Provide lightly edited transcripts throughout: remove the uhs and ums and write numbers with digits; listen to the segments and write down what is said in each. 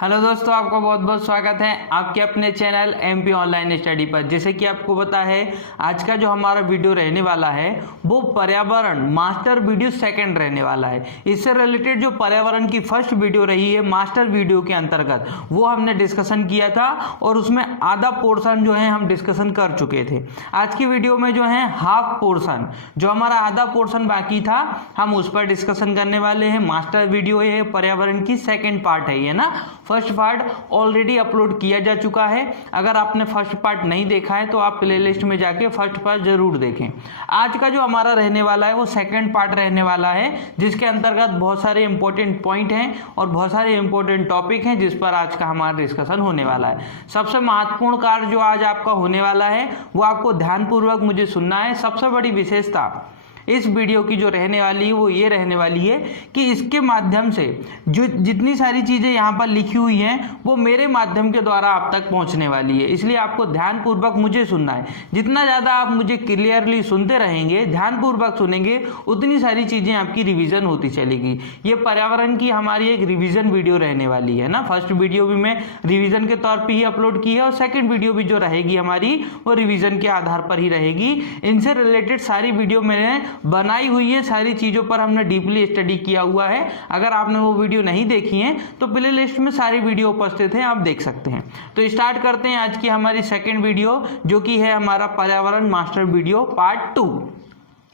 Hello दोस्तों, आपका बहुत बहुत स्वागत है आपके अपने चैनल एमपी ऑनलाइन स्टडी पर। जैसे कि आपको पता है, आज का जो हमारा वीडियो रहने वाला है वो पर्यावरण मास्टर वीडियो सेकंड रहने वाला है। इससे रिलेटेड जो पर्यावरण की फर्स्ट वीडियो रही है मास्टर वीडियो के अंतर्गत, वो हमने डिस्कशन किया था और उसमें आधा पोर्शन जो है हम डिस्कशन कर चुके थे। आज की वीडियो में जो है हाफ पोर्शन, जो हमारा आधा पोर्शन बाकी था, हम उस पर डिस्कशन करने वाले हैं। मास्टर वीडियो है, पर्यावरण की सेकेंड पार्ट है ये ना। फर्स्ट पार्ट ऑलरेडी अपलोड किया जा चुका है। अगर आपने फर्स्ट पार्ट नहीं देखा है तो आप प्लेलिस्ट में जाके फर्स्ट पार्ट जरूर देखें। आज का जो हमारा रहने वाला है वो सेकंड पार्ट रहने वाला है, जिसके अंतर्गत बहुत सारे इंपॉर्टेंट पॉइंट हैं और बहुत सारे इंपॉर्टेंट टॉपिक हैं जिस पर आज का हमारा डिस्कशन होने वाला है। सबसे महत्वपूर्ण कार्य जो आज आपका होने वाला है वो आपको ध्यानपूर्वक मुझे सुनना है। सबसे बड़ी विशेषता इस वीडियो की जो रहने वाली है वो ये रहने वाली है कि इसके माध्यम से जो जितनी सारी चीज़ें यहाँ पर लिखी हुई हैं वो मेरे माध्यम के द्वारा आप तक पहुँचने वाली है। इसलिए आपको ध्यानपूर्वक मुझे सुनना है। जितना ज़्यादा आप मुझे क्लियरली सुनते रहेंगे, ध्यानपूर्वक सुनेंगे, उतनी सारी चीज़ें आपकी रिवीजन होती चलेगी। ये पर्यावरण की हमारी एक रिवीजन वीडियो रहने वाली है ना। फर्स्ट वीडियो भी मैं रिवीजन के तौर पर ही अपलोड की है और सेकेंड वीडियो भी जो रहेगी हमारी वो रिवीजन के आधार पर ही रहेगी। इनसे रिलेटेड सारी वीडियो मैंने बनाई हुई है, सारी चीज़ों पर हमने डीपली स्टडी किया हुआ है। अगर आपने वो वीडियो नहीं देखी है तो प्ले लिस्ट में सारी वीडियो उपस्थित है, आप देख सकते हैं। तो स्टार्ट करते हैं आज की हमारी सेकंड वीडियो, जो कि है हमारा पर्यावरण मास्टर वीडियो पार्ट 2।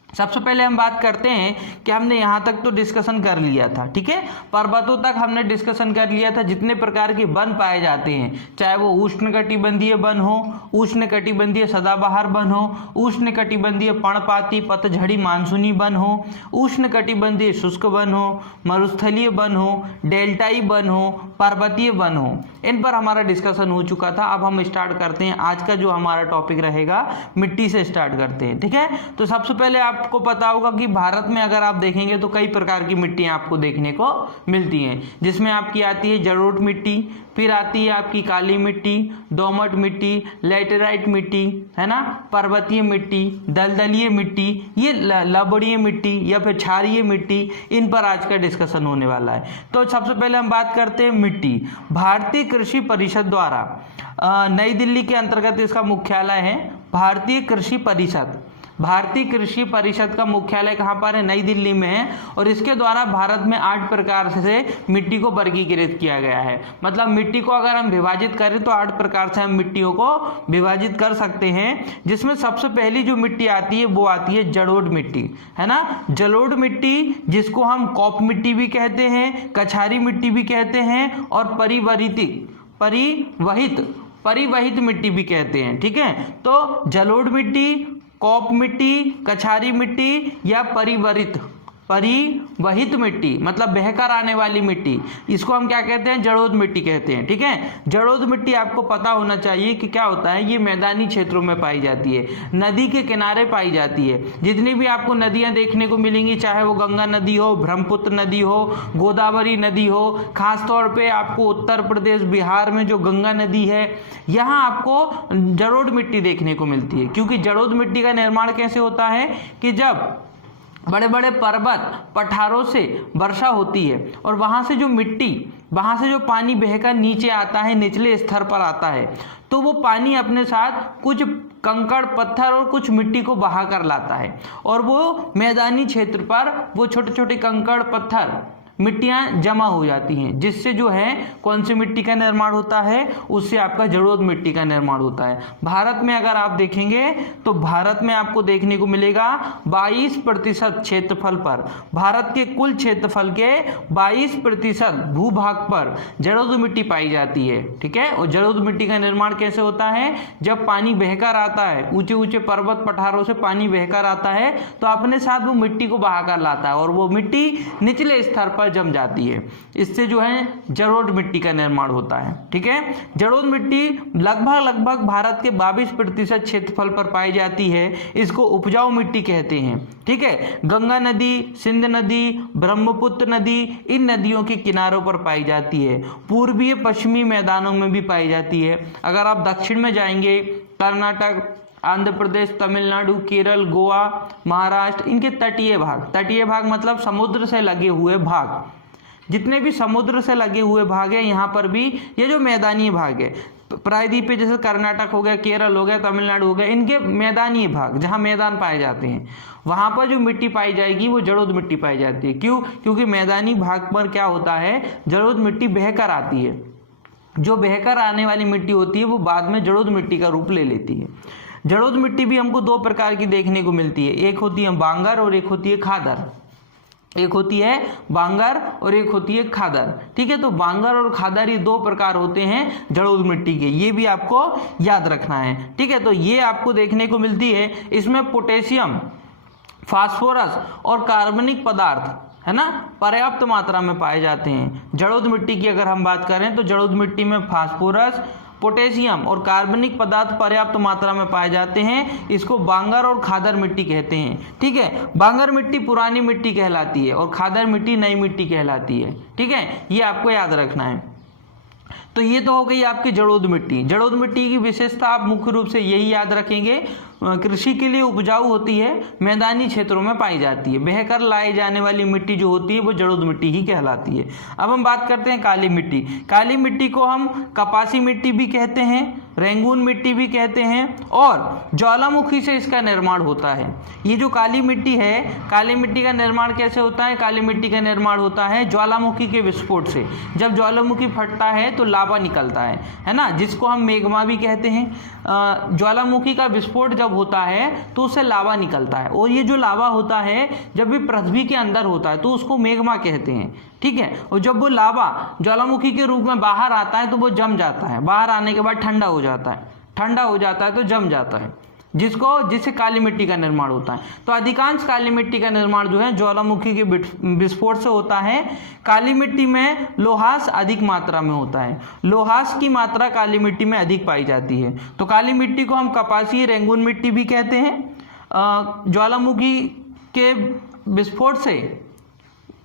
सबसे पहले हम बात करते हैं कि हमने यहाँ तक तो डिस्कशन कर लिया था, ठीक है। पर्वतों तक हमने डिस्कशन कर लिया था। जितने प्रकार के वन पाए जाते हैं, चाहे वो उष्णकटिबंधीय वन हो, उष्णकटिबंधीय सदाबहार वन हो, उष्णकटिबंधीय पर्णपाती पतझड़ी मानसूनी वन हो, उष्णकटिबंधीय शुष्क वन हो, मरुस्थलीय वन हो, डेल्टाई वन हो, पर्वतीय वन हो, इन पर हमारा डिस्कशन हो चुका था। अब हम स्टार्ट करते हैं। आज का जो हमारा टॉपिक रहेगा मिट्टी से स्टार्ट करते हैं, ठीक है। तो सबसे पहले आपको पता होगा कि भारत में अगर आप देखेंगे तो कई प्रकार की मिट्टियां आपको देखने को मिलती हैं, जिसमें आपकी आती है जलोढ़ मिट्टी, फिर आती है आपकी काली मिट्टी, दोमट मिट्टी, लैटेराइट मिट्टी, है ना, पर्वतीय मिट्टी, दलदलीय मिट्टी, ये लवणीय मिट्टी या फिर क्षारीय मिट्टी। इन पर आज का डिस्कशन होने वाला है। तो सबसे पहले हम बात करते हैं मिट्टी। भारतीय कृषि परिषद द्वारा नई दिल्ली के अंतर्गत इसका मुख्यालय है। भारतीय कृषि परिषद, भारतीय कृषि परिषद का मुख्यालय कहाँ पर है? नई दिल्ली में है। और इसके द्वारा भारत में 8 प्रकार से मिट्टी को वर्गीकृत किया गया है। मतलब मिट्टी को अगर हम विभाजित करें तो 8 प्रकार से हम मिट्टियों को विभाजित कर सकते हैं, जिसमें सबसे पहली जो मिट्टी आती है वो आती है जलोढ़ मिट्टी, है ना। जलोढ़ मिट्टी, जिसको हम कॉप मिट्टी भी कहते हैं, कछारी मिट्टी भी कहते हैं और परिवहित मिट्टी भी कहते हैं, ठीक है। तो जलोढ़ मिट्टी, कॉप मिट्टी, कछारी मिट्टी या परिवहित मिट्टी, मतलब बहकर आने वाली मिट्टी, इसको हम क्या कहते हैं? जलोढ़ मिट्टी कहते हैं, ठीक है। जलोढ़ मिट्टी आपको पता होना चाहिए कि क्या होता है। ये मैदानी क्षेत्रों में पाई जाती है, नदी के किनारे पाई जाती है। जितनी भी आपको नदियां देखने को मिलेंगी, चाहे वो गंगा नदी हो, ब्रह्मपुत्र नदी हो, गोदावरी नदी हो, खासतौर पे आपको उत्तर प्रदेश बिहार में जो गंगा नदी है, यहाँ आपको जलोढ़ मिट्टी देखने को मिलती है। क्योंकि जलोढ़ मिट्टी का निर्माण कैसे होता है कि जब बड़े बड़े पर्वत पठारों से वर्षा होती है और वहाँ से जो पानी बहकर नीचे आता है, निचले स्तर पर आता है, तो वो पानी अपने साथ कुछ कंकड़ पत्थर और कुछ मिट्टी को बहा कर लाता है। और वो मैदानी क्षेत्र पर वो छोटे छोटे कंकड़ पत्थर मिट्टियाँ जमा हो जाती हैं, जिससे जो है कौन सी मिट्टी का निर्माण होता है? उससे आपका जलोढ़ मिट्टी का निर्माण होता है। भारत में अगर आप देखेंगे तो भारत में आपको देखने को मिलेगा 22% क्षेत्रफल पर, भारत के कुल क्षेत्रफल के 22% भूभाग पर जलोढ़ मिट्टी पाई जाती है, ठीक है। और जलोढ़ मिट्टी का निर्माण कैसे होता है? जब पानी बहकर आता है, ऊंचे ऊंचे पर्वत पठारों से पानी बहकर आता है तो अपने साथ वो मिट्टी को बहाकर लाता है और वो मिट्टी निचले स्तर पर जम जाती है। इससे जो है जलोढ़ मिट्टी का निर्माण होता है, ठीक है। जलोढ़ मिट्टी लगभग भारत के 22% क्षेत्रफल पर पाई जाती है। इसको उपजाऊ मिट्टी कहते हैं, ठीक है। गंगा नदी, सिंध नदी, ब्रह्मपुत्र नदी, इन नदियों के किनारों पर पाई जाती है। पूर्वीय पश्चिमी मैदानों में भी पाई जाती है। अगर आप दक्षिण में जाएंगे, कर्नाटक, आंध्र प्रदेश, तमिलनाडु, केरल, गोवा, महाराष्ट्र, इनके तटीय भाग मतलब समुद्र से लगे हुए भाग, जितने भी समुद्र से लगे हुए भाग है यहाँ पर भी ये जो मैदानी भाग है, प्रायद्वीप पे जैसे कर्नाटक हो गया, केरल हो गया, तमिलनाडु हो गया, इनके मैदानी भाग जहाँ मैदान पाए जाते हैं वहाँ पर जो मिट्टी पाई जाएगी वो जलोढ़ मिट्टी पाई जाती है। क्यों? क्योंकि मैदानी भाग पर क्या होता है, जलोढ़ मिट्टी बहकर आती है। जो बहकर आने वाली मिट्टी होती है वो बाद में जलोढ़ मिट्टी का रूप ले लेती है। जलोढ़ मिट्टी भी हमको दो प्रकार की देखने को मिलती है, एक होती है बांगर और एक होती है खादर। एक होती है बांगर और एक होती है खादर। ठीक है, तो बांगर और खादर ये दो प्रकार होते हैं जलोढ़ मिट्टी के, ये भी आपको याद रखना है। ठीक है, तो ये आपको देखने को मिलती है। इसमें पोटेशियम, फास्फोरस और कार्बनिक पदार्थ है ना पर्याप्त मात्रा में पाए जाते हैं। जलोढ़ मिट्टी की अगर हम बात करें तो जलोढ़ मिट्टी में फास्फोरस, पोटेशियम और कार्बनिक पदार्थ पर्याप्त मात्रा में पाए जाते हैं। इसको बांगर और खादर मिट्टी कहते हैं। ठीक है, बांगर मिट्टी पुरानी मिट्टी कहलाती है और खादर मिट्टी नई मिट्टी कहलाती है। ठीक है, ये आपको याद रखना है। तो ये तो हो गई आपकी जलोढ़ मिट्टी। जलोढ़ मिट्टी की विशेषता आप मुख्य रूप से यही याद रखेंगे, कृषि के लिए उपजाऊ होती है, मैदानी क्षेत्रों में पाई जाती है। बहकर लाई जाने वाली मिट्टी जो होती है वो जलोढ़ मिट्टी ही कहलाती है। अब हम बात करते हैं काली मिट्टी। काली मिट्टी को हम कपासी मिट्टी भी कहते हैं, रेंगून मिट्टी भी कहते हैं और ज्वालामुखी से इसका निर्माण होता है। ये जो काली मिट्टी है, काली मिट्टी का निर्माण कैसे होता है? काली मिट्टी का निर्माण होता है ज्वालामुखी के विस्फोट से। जब ज्वालामुखी फटता है तो लावा निकलता है ना, जिसको हम मेग्मा भी कहते हैं। ज्वालामुखी का विस्फोट जब होता है तो उससे लावा निकलता है और ये जो लावा होता है जब भी पृथ्वी के अंदर होता है तो उसको मेग्मा कहते हैं। ठीक है, और जब वो लावा ज्वालामुखी के रूप में बाहर आता है तो वो जम जाता है। बाहर आने के बाद ठंडा हो जाता है, ठंडा हो जाता है तो जम जाता है, जिससे काली मिट्टी का निर्माण होता है। तो अधिकांश काली मिट्टी का निर्माण जो है ज्वालामुखी के विस्फोट से होता है। काली मिट्टी में लोहास अधिक मात्रा में होता है, लोहास की मात्रा काली मिट्टी में अधिक पाई जाती है। तो काली मिट्टी को हम कपासी, रेंगून मिट्टी भी कहते हैं। ज्वालामुखी के विस्फोट से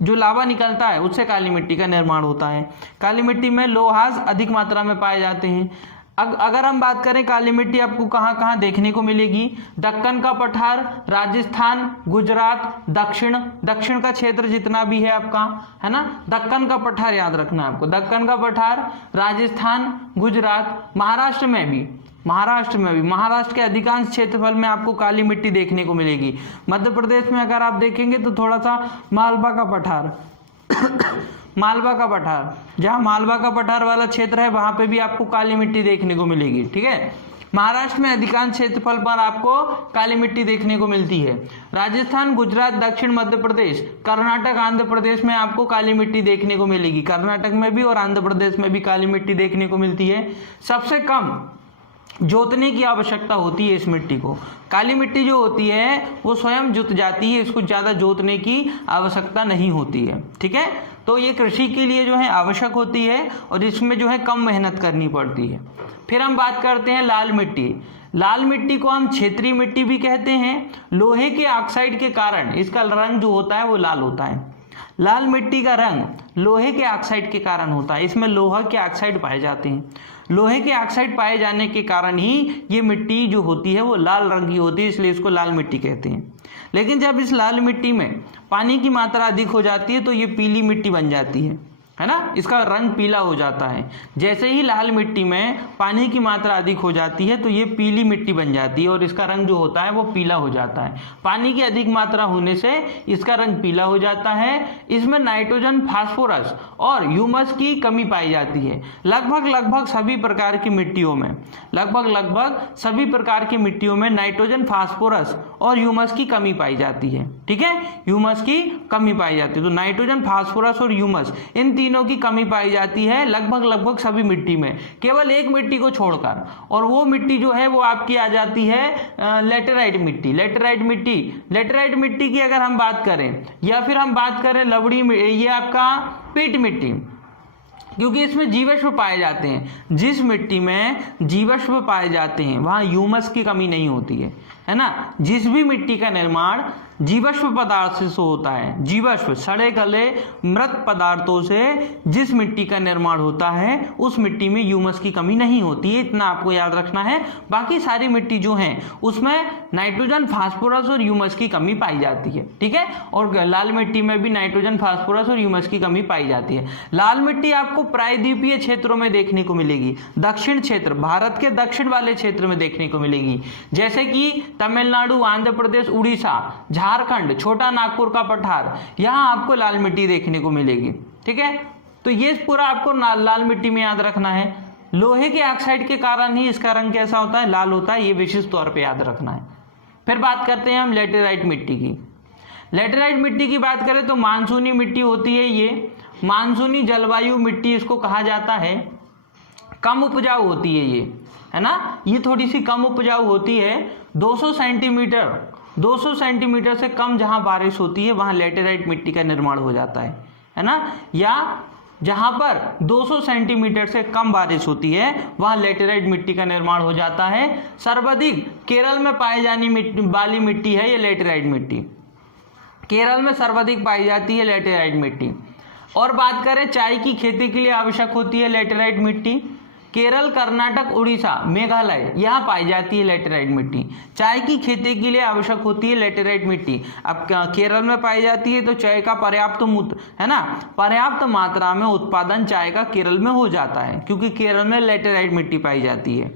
जो लावा निकलता है उससे काली मिट्टी का निर्माण होता है। काली मिट्टी में लोहास अधिक मात्रा में पाए जाते हैं। अगर हम बात करें काली मिट्टी आपको कहाँ कहाँ देखने को मिलेगी, दक्कन का पठार, राजस्थान, गुजरात, दक्षिण का क्षेत्र जितना भी है आपका, है ना, दक्कन का पठार याद रखना है आपको। दक्कन का पठार, राजस्थान, गुजरात, महाराष्ट्र में भी महाराष्ट्र के अधिकांश क्षेत्रफल में आपको काली मिट्टी देखने को मिलेगी। मध्य प्रदेश में अगर आप देखेंगे तो थोड़ा सा मालवा का पठार मालवा का पठार, जहाँ मालवा का पठार वाला क्षेत्र है वहां पे भी आपको काली मिट्टी देखने को मिलेगी। ठीक है, महाराष्ट्र में अधिकांश क्षेत्रफल पर आपको काली मिट्टी देखने को मिलती है। राजस्थान, गुजरात, दक्षिण मध्य प्रदेश, कर्नाटक, आंध्र प्रदेश में आपको काली मिट्टी देखने को मिलेगी। कर्नाटक में भी और आंध्र प्रदेश में भी काली मिट्टी देखने को मिलती है। सबसे कम जोतने की आवश्यकता होती है इस मिट्टी को। काली मिट्टी जो होती है वो स्वयं जुत जाती है, इसको ज़्यादा जोतने की आवश्यकता नहीं होती है। ठीक है, तो ये कृषि के लिए जो है आवश्यक होती है और इसमें जो है कम मेहनत करनी पड़ती है। फिर हम बात करते हैं लाल मिट्टी। लाल मिट्टी को हम क्षेत्रीय मिट्टी भी कहते हैं। लोहे के ऑक्साइड के कारण इसका रंग जो होता है वो लाल होता है। लाल मिट्टी का रंग लोहे के ऑक्साइड के कारण होता है, इसमें लोहा के ऑक्साइड पाए जाते हैं। लोहे के ऑक्साइड पाए जाने के कारण ही ये मिट्टी जो होती है वो लाल रंग की होती है, इसलिए इसको लाल मिट्टी कहते हैं। लेकिन जब इस लाल मिट्टी में पानी की मात्रा अधिक हो जाती है तो ये पीली मिट्टी बन जाती है ना, इसका रंग पीला हो जाता है। जैसे ही लाल मिट्टी में पानी की मात्रा अधिक हो जाती है तो ये पीली मिट्टी बन जाती है और इसका रंग जो होता है वो पीला हो जाता है। पानी की अधिक मात्रा होने से इसका रंग पीला हो जाता है। इसमें नाइट्रोजन, फास्फोरस और ह्यूमस की कमी पाई जाती है। लगभग सभी प्रकार की मिट्टियों में नाइट्रोजन, फास्फोरस और ह्यूमस की कमी पाई जाती है। ठीक है, ह्यूमस की कमी पाई जाती है। तो नाइट्रोजन, फास्फोरस और ह्यूमस इन तीनों की कमी पाई जाती है लगभग सभी मिट्टी में, केवल एक मिट्टी को छोड़कर, और वो मिट्टी जो है वो आपकी आ जाती है लेटेराइट मिट्टी। लेटेराइट मिट्टी की अगर हम बात करें या फिर हम बात करें लवड़ी, ये आपका पीट मिट्टी, क्योंकि इसमें जीवाश्म पाए जाते हैं। जिस मिट्टी में जीवाश्म पाए जाते हैं वहाँ ह्यूमस की कमी नहीं होती है ना। जिस भी मिट्टी का निर्माण जीवाश्म पदार्थ से होता है। जीवाश्म सड़े गले मृत पदार्थों से जिस मिट्टी का निर्माण होता है उस मिट्टी में ह्यूमस की कमी नहीं होती है, इतना आपको याद रखना है। बाकी सारी मिट्टी जो है उसमें नाइट्रोजन, फास्फोरस और ह्यूमस की कमी पाई जाती है, ठीक है। और लाल मिट्टी में भी नाइट्रोजन, फास्फोरस और ह्यूमस की कमी पाई जाती है। लाल मिट्टी आपको प्रायद्वीपीय क्षेत्रों में देखने को मिलेगी, दक्षिण क्षेत्र, भारत के दक्षिण वाले क्षेत्र में देखने को मिलेगी, जैसे कि तमिलनाडु, आंध्र प्रदेश, उड़ीसा, झारखंड, छोटा नागपुर का पठार, यहां आपको लाल मिट्टी देखने को मिलेगी, ठीक है। तो ये पूरा आपको लाल मिट्टी में याद रखना है। लोहे के ऑक्साइड के कारण ही इसका रंग कैसा होता है, लाल होता है, ये विशेष तौर पे याद रखना है। फिर बात करते हैं हम लेटेराइट मिट्टी की। लेटेराइट मिट्टी की बात करें तो मानसूनी मिट्टी होती है, ये मानसूनी जलवायु मिट्टी इसको कहा जाता है। कम उपजाऊ होती है ये, है ना, ये थोड़ी सी कम उपजाऊ होती है। 200 सेंटीमीटर से कम जहां बारिश होती है वहां लेटेराइट मिट्टी का निर्माण हो जाता है ना। या जहां पर 200 सेंटीमीटर से कम बारिश होती है वहां लेटेराइट मिट्टी का निर्माण हो जाता है। सर्वाधिक केरल में पाई जाने वाली मिट्टी है ये लेटेराइट मिट्टी, केरल में सर्वाधिक पाई जाती है लेटेराइट मिट्टी। और बात करें चाय की खेती के लिए आवश्यक होती है लेटेराइट मिट्टी, केरल, कर्नाटक, उड़ीसा, मेघालय, यहाँ पाई जाती है लेटेराइट मिट्टी। चाय की खेती के लिए आवश्यक होती है लेटेराइट मिट्टी। अब केरल में पाई जाती है तो चाय का पर्याप्त मात्रा में उत्पादन चाय का केरल में हो जाता है, क्योंकि केरल में लेटेराइट मिट्टी पाई जाती है।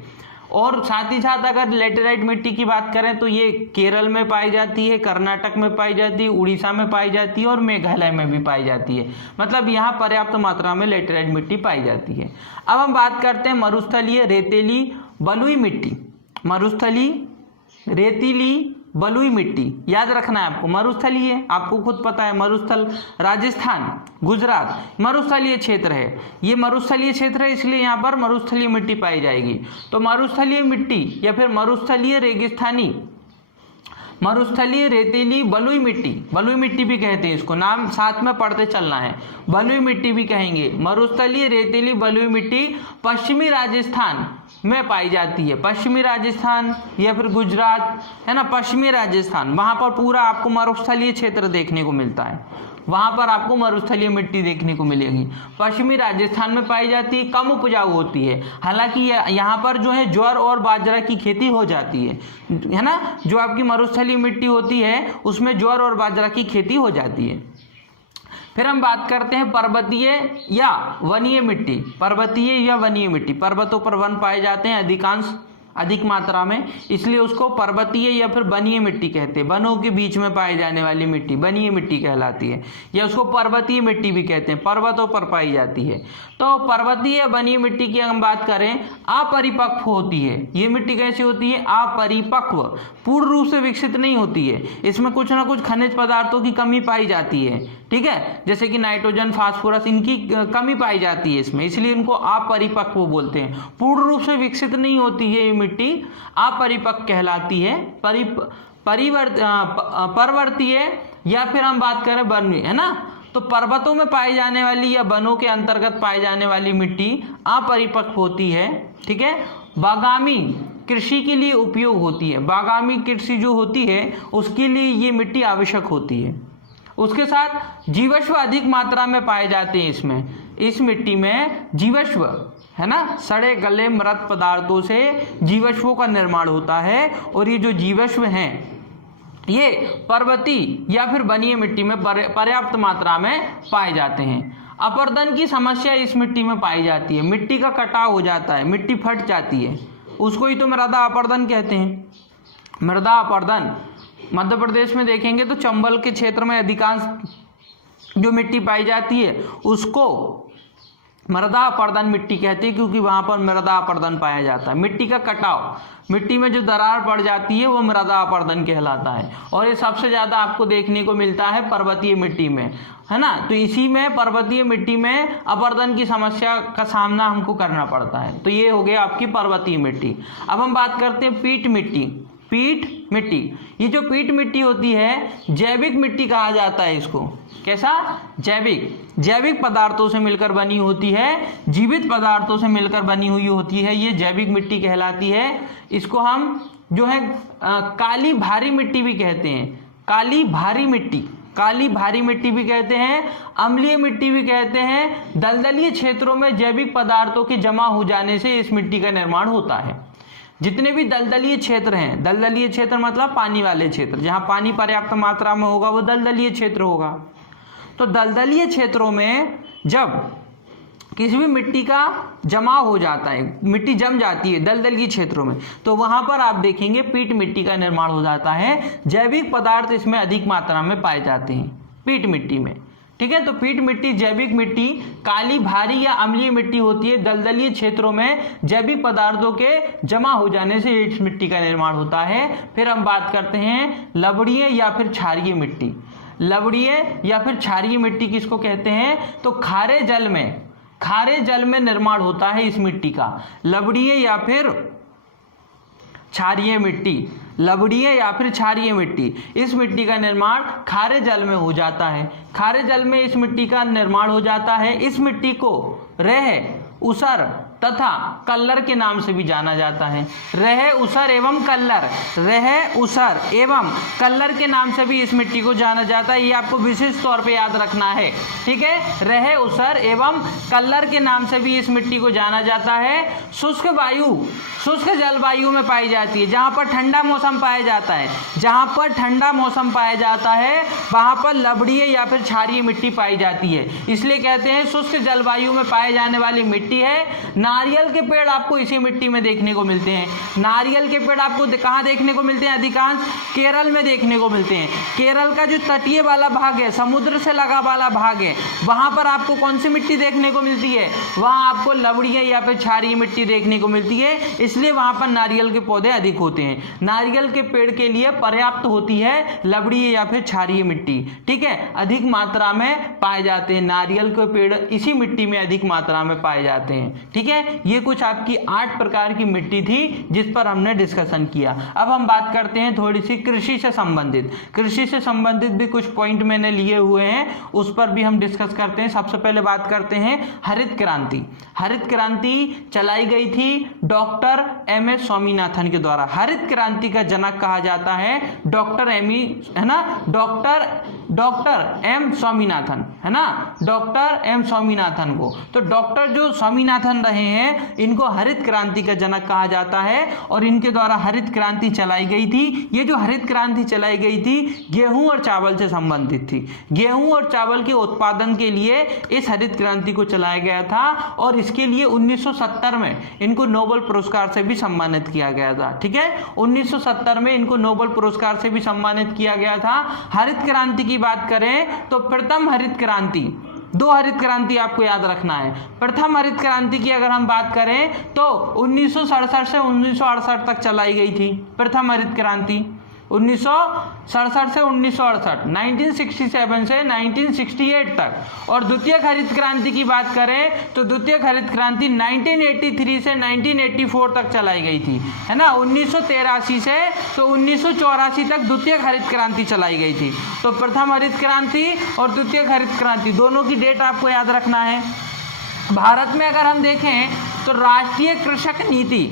और साथ ही साथ अगर लेटेराइट मिट्टी की बात करें तो ये केरल में पाई जाती है, कर्नाटक में पाई जाती है, उड़ीसा में पाई जाती है और मेघालय में भी पाई जाती है। मतलब यहाँ पर्याप्त मात्रा में लेटेराइट मिट्टी पाई जाती है। अब हम बात करते हैं मरुस्थलीय, रेतीली, बलुई मिट्टी। मरुस्थली, रेतीली, बलुई मिट्टी याद रखना है आपको। मरुस्थलीय आपको खुद पता है, मरुस्थल राजस्थान, गुजरात मरुस्थलीय क्षेत्र है। ये मरुस्थलीय क्षेत्र है इसलिए यहाँ पर मरुस्थलीय मिट्टी पाई जाएगी। तो मरुस्थलीय मिट्टी या फिर मरुस्थलीय रेगिस्तानी, मरुस्थलीय, रेतीली, बलुई मिट्टी भी कहते हैं इसको, नाम साथ में पढ़ते चलना है। बलुई मिट्टी भी कहेंगे। मरुस्थलीय, रेतीली, बलुई मिट्टी पश्चिमी राजस्थान में पाई जाती है। पश्चिमी राजस्थान या फिर गुजरात, है ना, पश्चिमी राजस्थान, वहां पर पूरा आपको मरुस्थलीय क्षेत्र देखने को मिलता है, वहां पर आपको मरुस्थलीय मिट्टी देखने को मिलेगी। पश्चिमी राजस्थान में पाई जाती है, कम उपजाऊ होती है। हालांकि यहाँ पर जो है ज्वार और बाजरा की खेती हो जाती है ना। जो आपकी मरुस्थलीय मिट्टी होती है उसमें ज्वार और बाजरा की खेती हो जाती है। फिर हम बात करते हैं पर्वतीय या वनीय मिट्टी। पर्वतीय या वनीय मिट्टी, पर्वतों पर वन पाए जाते हैं अधिक मात्रा में, इसलिए उसको पर्वतीय या फिर वनीय मिट्टी कहते हैं। वनों के बीच में पाई जाने वाली मिट्टी वनीय मिट्टी कहलाती है, या उसको पर्वतीय मिट्टी भी कहते हैं, पर्वतों पर पाई जाती है। तो पर्वतीय या वनीय मिट्टी की हम बात करें, अपरिपक्व होती है। ये मिट्टी कैसी होती है, अपरिपक्व, पूर्ण रूप से विकसित नहीं होती है। इसमें कुछ ना कुछ खनिज पदार्थों की कमी पाई जाती है, ठीक है, जैसे कि नाइट्रोजन, फास्फोरस, इनकी कमी पाई जाती है इसमें, इसलिए इनको अपरिपक्व बोलते हैं। पूर्ण रूप से विकसित नहीं होती है ये मिट्टी, अपरिपक्व कहलाती है। पर्वतीय या फिर हम बात करें वनीय, है ना, तो पर्वतों में पाई जाने वाली या वनों के अंतर्गत पाई जाने वाली मिट्टी अपरिपक्व होती है, ठीक है। बागामी कृषि के लिए उपयोग होती है, बागामी कृषि जो होती है उसके लिए ये मिट्टी आवश्यक होती है। उसके साथ जीवाश्म अधिक मात्रा में पाए जाते हैं इसमें, इस मिट्टी में जीवाश्म, है ना, सड़े गले मृत पदार्थों से जीवाश्मों का निर्माण होता है। और ये जो जीवाश्म हैं ये पर्वतीय या फिर वनीय मिट्टी में पर्याप्त मात्रा में पाए जाते हैं। अपरदन की समस्या इस मिट्टी में पाई जाती है, मिट्टी का कटाव हो जाता है, मिट्टी फट जाती है, उसको ही तो मृदा अपरदन कहते हैं। मृदा अपरदन मध्य प्रदेश में देखेंगे तो चंबल के क्षेत्र में अधिकांश जो मिट्टी पाई जाती है उसको मृदा अपरदन मिट्टी कहती है, क्योंकि वहां पर मृदा अपरदन पाया जाता है। मिट्टी का कटाव, मिट्टी में जो दरार पड़ जाती है वो मृदा अपरदन कहलाता है। और ये सबसे ज्यादा आपको देखने को मिलता है पर्वतीय मिट्टी में, है ना। तो इसी में पर्वतीय मिट्टी में अपरदन की समस्या का सामना हमको करना पड़ता है। तो ये हो गया आपकी पर्वतीय मिट्टी। अब हम बात करते हैं पीट मिट्टी। पीट मिट्टी, ये जो पीट मिट्टी होती है जैविक मिट्टी कहा जाता है इसको। कैसा, जैविक पदार्थों से मिलकर बनी होती है, जीवित पदार्थों से मिलकर बनी हुई होती है, ये जैविक मिट्टी कहलाती है। इसको हम जो है काली भारी मिट्टी भी कहते हैं। काली भारी मिट्टी, काली भारी मिट्टी भी कहते हैं, अम्लीय मिट्टी भी कहते हैं। दलदलीय क्षेत्रों में जैविक पदार्थों के जमा हो जाने से इस मिट्टी का निर्माण होता है। जितने भी दलदलीय क्षेत्र हैं, दलदलीय क्षेत्र मतलब पानी वाले क्षेत्र, जहां पानी पर्याप्त मात्रा में होगा वो दलदलीय क्षेत्र होगा। तो दलदलीय क्षेत्रों में जब किसी भी मिट्टी का जमाव हो जाता है, मिट्टी जम जाती है दलदलीय क्षेत्रों में, तो वहां पर आप देखेंगे पीट मिट्टी का निर्माण हो जाता है। जैविक पदार्थ इसमें अधिक मात्रा में पाए जाते हैं पीट मिट्टी में। ठीक है, तो पीट मिट्टी जैविक मिट्टी काली भारी या अम्लीय मिट्टी होती है। दलदलीय क्षेत्रों में जैविक पदार्थों के जमा हो जाने से इस मिट्टी का निर्माण होता है। फिर हम बात करते हैं लवणीय या फिर क्षारीय मिट्टी। लवणीय या फिर क्षारीय मिट्टी किसको कहते हैं? तो खारे जल में निर्माण होता है इस मिट्टी का। लवणीय या फिर क्षारीय मिट्टी, लवणीय या फिर क्षारीय मिट्टी, इस मिट्टी का निर्माण खारे जल में हो जाता है। खारे जल में इस मिट्टी का निर्माण हो जाता है। इस मिट्टी को रेह, ऊसर तथा कल्लर के नाम से भी जाना जाता है। रेह, ऊसर एवं कल्लर, रेह, ऊसर एवं कल्लर के नाम से भी इस मिट्टी को जाना जाता है। ये आपको विशेष तौर पे याद रखना है। ठीक है, रेह, ऊसर एवं कल्लर के नाम से भी इस मिट्टी को जाना जाता है। शुष्क वायु, शुष्क जलवायु में पाई जाती है। जहाँ पर ठंडा मौसम पाया जाता है, जहाँ पर ठंडा मौसम पाया जाता है, वहाँ पर लवणीय या फिर क्षारीय मिट्टी पाई जाती है। इसलिए कहते हैं शुष्क जलवायु में पाए जाने वाली मिट्टी है। नारियल के पेड़ आपको इसी मिट्टी में देखने को मिलते हैं। नारियल के पेड़ आपको कहाँ देखने को मिलते हैं? अधिकांश केरल में देखने को मिलते हैं। केरल का जो तटीय वाला भाग है, समुद्र से लगा वाला भाग है, वहाँ पर आपको कौन सी मिट्टी देखने को मिलती है? वहाँ आपको लवणीय या फिर क्षारीय मिट्टी देखने को मिलती है। इसलिए वहाँ पर नारियल के पौधे अधिक होते हैं। नारियल के पेड़ के लिए पर्याप्त होती है लवणीय या फिर क्षारीय मिट्टी। ठीक है, अधिक मात्रा में पाए जाते हैं। नारियल के पेड़ इसी मिट्टी में अधिक मात्रा में पाए जाते हैं। ठीक है, ये कुछ आपकी 8 प्रकार की मिट्टी थी जिस पर हमने डिस्कशन किया। अब हम बात करते हैं थोड़ी सी कृषि से संबंधित। कृषि से संबंधित भी कुछ पॉइंट मैंने लिए हुए हैं, उस पर भी हम डिस्कस करते हैं। सबसे पहले बात करते हैं हरित क्रांति। हरित क्रांति चलाई गई थी डॉक्टर एम.एस. स्वामीनाथन के द्वारा। हरित क्रांति का जनक कहा जाता है डॉक्टर एम स्वामीनाथन, है ना, डॉक्टर एम स्वामीनाथन को। तो डॉक्टर जो स्वामीनाथन रहे हैं, इनको हरित क्रांति का जनक कहा जाता है और इनके द्वारा हरित क्रांति चलाई गई थी। ये जो हरित क्रांति चलाई गई थी गेहूं और चावल से संबंधित थी। गेहूं और चावल के उत्पादन के लिए इस हरित क्रांति को चलाया गया था और इसके लिए 1970 में इनको नोबेल पुरस्कार से भी सम्मानित किया गया था। ठीक है, 1970 में इनको नोबेल पुरस्कार से भी सम्मानित किया गया था। हरित क्रांति की बात करें तो प्रथम हरित क्रांति, 2 हरित क्रांति आपको याद रखना है। प्रथम हरित क्रांति की अगर हम बात करें तो 1967 से 1968 तक चलाई गई थी। प्रथम हरित क्रांति 1967 से 1968, 1967 से 1968 तक। और द्वितीय हरित क्रांति की बात करें तो द्वितीय हरित क्रांति 1983 से 1984 तक चलाई गई थी, है ना। 1983 से तो 1984 तक द्वितीय हरित क्रांति चलाई गई थी। तो प्रथम हरित क्रांति और द्वितीय हरित क्रांति दोनों की डेट आपको याद रखना है। भारत में अगर हम देखें तो राष्ट्रीय कृषक नीति,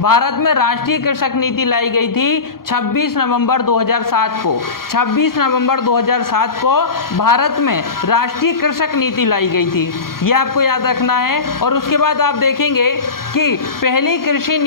भारत में राष्ट्रीय कृषक नीति लाई गई थी 26 नवंबर 2007 को। 26 नवंबर 2007 को भारत में राष्ट्रीय कृषक नीति लाई गई थी, ये आपको याद रखना है। और उसके बाद आप देखेंगे कि पहली कृषि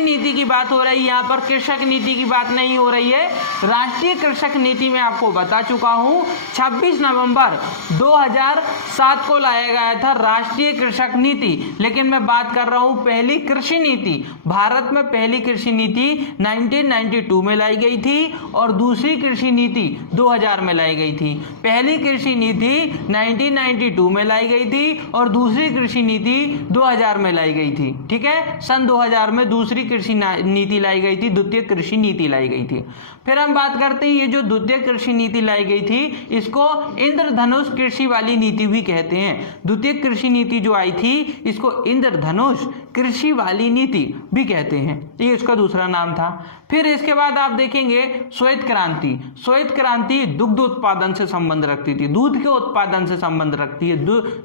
नीति की बात हो रही है, यहाँ पर कृषक नीति की बात नहीं हो रही है। राष्ट्रीय कृषक नीति में आपको बता चुका हूँ 26 नवंबर 2007 को लाया गया था राष्ट्रीय कृषक नीति। लेकिन मैं बात कर रहा हूं पहली कृषि नीति। भारत में पहली कृषि नीति 1992 में लाई गई थी और दूसरी कृषि नीति 2000 में लाई गई थी। पहली कृषि नीति 1992 में लाई गई थी और दूसरी कृषि नीति 2000 में लाई गई थी। ठीक है, सन 2000 में दूसरी कृषि नीति लाई गई थी, द्वितीय कृषि नीति लाई गई थी। फिर हम बात करते हैं ये जो द्वितीय कृषि नीति लाई गई थी इसको इंद्रधनुष कृषि वाली नीति भी कहते हैं। द्वितीय कृषि नीति जो आई थी इसको इसको इंद्रधनुष कृषि वाली नीति भी कहते हैं, ये इसका दूसरा नाम था। फिर इसके बाद आप देखेंगे श्वेत क्रांति। श्वेत क्रांति दुग्ध उत्पादन से संबंध रखती थी, दूध के उत्पादन से संबंध रखती है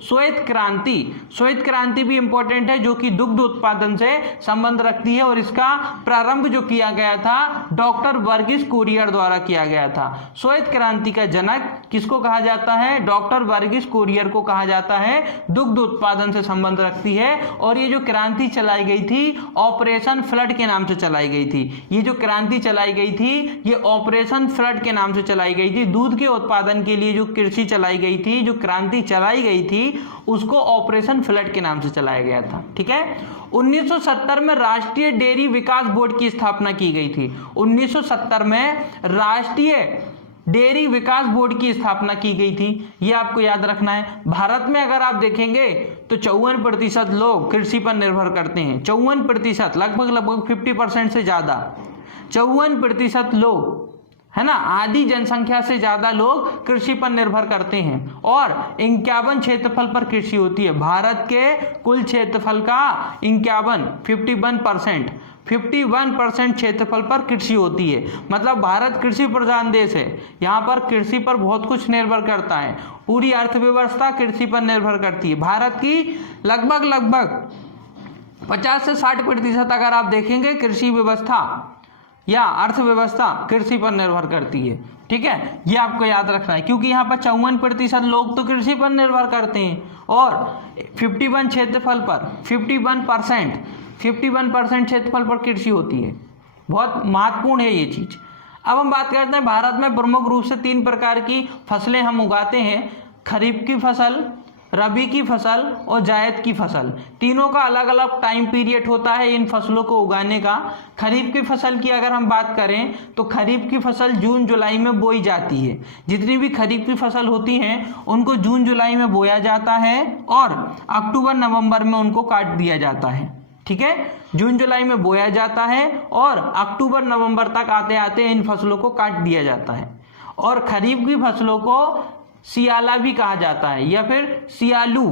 श्वेत क्रांति भी इंपॉर्टेंट है, जो कि दुग्ध उत्पादन से संबंध रखती है। और इसका प्रारंभ जो किया गया था डॉक्टर वर्गीस कुरियर द्वारा किया गया था। श्वेत क्रांति का जनक किसको कहा जाता है? डॉक्टर वर्गीस कुरियर को कहा जाता है। दुग्ध उत्पादन से संबंध रखती है। और ये जो क्रांति चलाई गई थी ऑपरेशन फ्लड के नाम से चलाई गई थी। ये जो क्रांति चलाई गई थी ये ऑपरेशन फ्लड के नाम से चलाई गई थी। दूध के उत्पादन के लिए जो कृषि चलाई गई थी, जो क्रांति चलाई गई थी, उसको ऑपरेशन फ्लड के नाम से चलाया गया था। ठीक है। 1970 में राष्ट्रीय डेयरी विकास बोर्ड की स्थापना की गई थी। 1970 में राष्ट्रीय डेयरी विकास बोर्ड की स्थापना की गई थी, ये आपको याद रखना है। भारत में अगर आप देखेंगे तो 54% लोग कृषि पर निर्भर करते हैं। 54%, लगभग 50% से ज्यादा, 54% लोग, है ना, आधी जनसंख्या से ज्यादा लोग कृषि पर निर्भर करते हैं। और 51 क्षेत्रफल पर कृषि होती है। भारत के कुल क्षेत्रफल का 51% क्षेत्रफल पर कृषि होती है। मतलब भारत कृषि प्रधान देश है। यहाँ पर कृषि पर बहुत कुछ निर्भर करता है। पूरी अर्थव्यवस्था कृषि पर निर्भर करती है। भारत की लगभग 50 से 60% अगर आप देखेंगे कृषि व्यवस्था या अर्थव्यवस्था कृषि पर निर्भर करती है। ठीक है, ये आपको याद रखना है, क्योंकि यहाँ पर 54% लोग तो कृषि पर निर्भर करते हैं। और 51 क्षेत्रफल पर 51% क्षेत्रफल पर कृषि होती है। बहुत महत्वपूर्ण है ये चीज। अब हम बात करते हैं, भारत में प्रमुख रूप से 3 प्रकार की फसलें हम उगाते हैं। खरीफ की फसल, रबी की फसल और जायद की फसल। तीनों का अलग अलग टाइम पीरियड होता है इन फसलों को उगाने का। खरीफ की फसल की अगर हम बात करें तो खरीफ की फसल जून जुलाई में बोई जाती है। जितनी भी खरीफ की फसल होती हैं उनको जून जुलाई में बोया जाता है और अक्टूबर नवंबर में उनको काट दिया जाता है। ठीक है, जून जुलाई में बोया जाता है और अक्टूबर नवंबर तक आते आते इन फसलों को काट दिया जाता है। और खरीफ की फसलों को सियाला भी कहा जाता है या फिर सियालू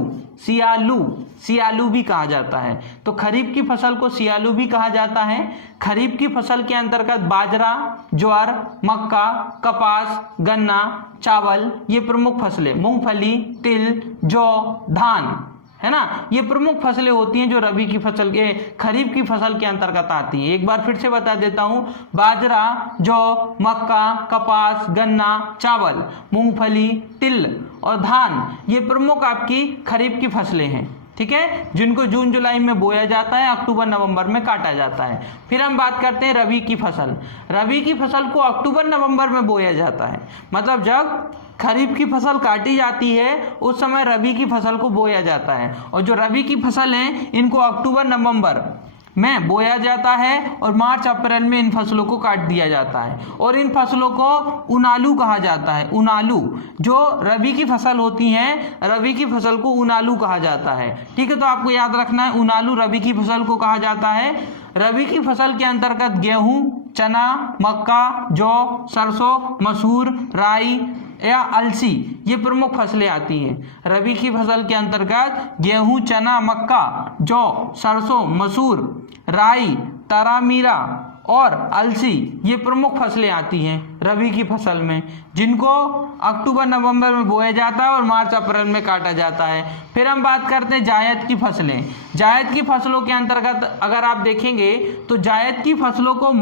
भी कहा जाता है। तो खरीफ की फसल को सियालू भी कहा जाता है। खरीफ की फसल के अंतर्गत बाजरा, ज्वार, मक्का, कपास, गन्ना, चावल ये प्रमुख फसलें, मूंगफली, तिल, जौ, धान, है ना, ये प्रमुख फसलें होती हैं जो रबी की फसल के खरीफ की फसल के अंतर्गत आती हैं। एक बार फिर से बता देता हूं, बाजरा, जौ, मक्का, कपास, गन्ना, चावल, मूंगफली, तिल और धान ये प्रमुख आपकी खरीफ की फसलें हैं। ठीक है, जिनको जून जुलाई में बोया जाता है, अक्टूबर नवंबर में काटा जाता है। फिर हम बात करते हैं रबी की फसल। रबी की फसल को अक्टूबर नवंबर में बोया जाता है। मतलब जब खरीफ की फसल काटी जाती है उस समय रबी की फसल को बोया जाता है। और जो रबी की फसल है इनको अक्टूबर नवंबर में बोया जाता है और मार्च अप्रैल में इन फसलों को काट दिया जाता है। और इन फसलों को उनालू कहा जाता है। उनालू, जो रबी की फसल होती हैं, रबी की फसल को उनालू कहा जाता है। ठीक है, तो आपको याद रखना है, उनालू रबी की फसल को कहा जाता है। रबी की फसल के अंतर्गत गेहूं, चना, मक्का, जौ, सरसों, मसूर, राई या अलसी ये प्रमुख फसलें आती हैं। रबी की फसल के अंतर्गत गेहूं, चना, मक्का, जौ, सरसों, मसूर, राई, तारामीरा और अलसी ये प्रमुख फसलें आती हैं रबी की फसल में, जिनको अक्टूबर नवंबर में बोया जाता है और मार्च अप्रैल में काटा जाता है। फिर हम बात करते हैं जायद की फसलें। जायद की फसलों के अंतर्गत अगर आप देखेंगे तो जायद की फसलों को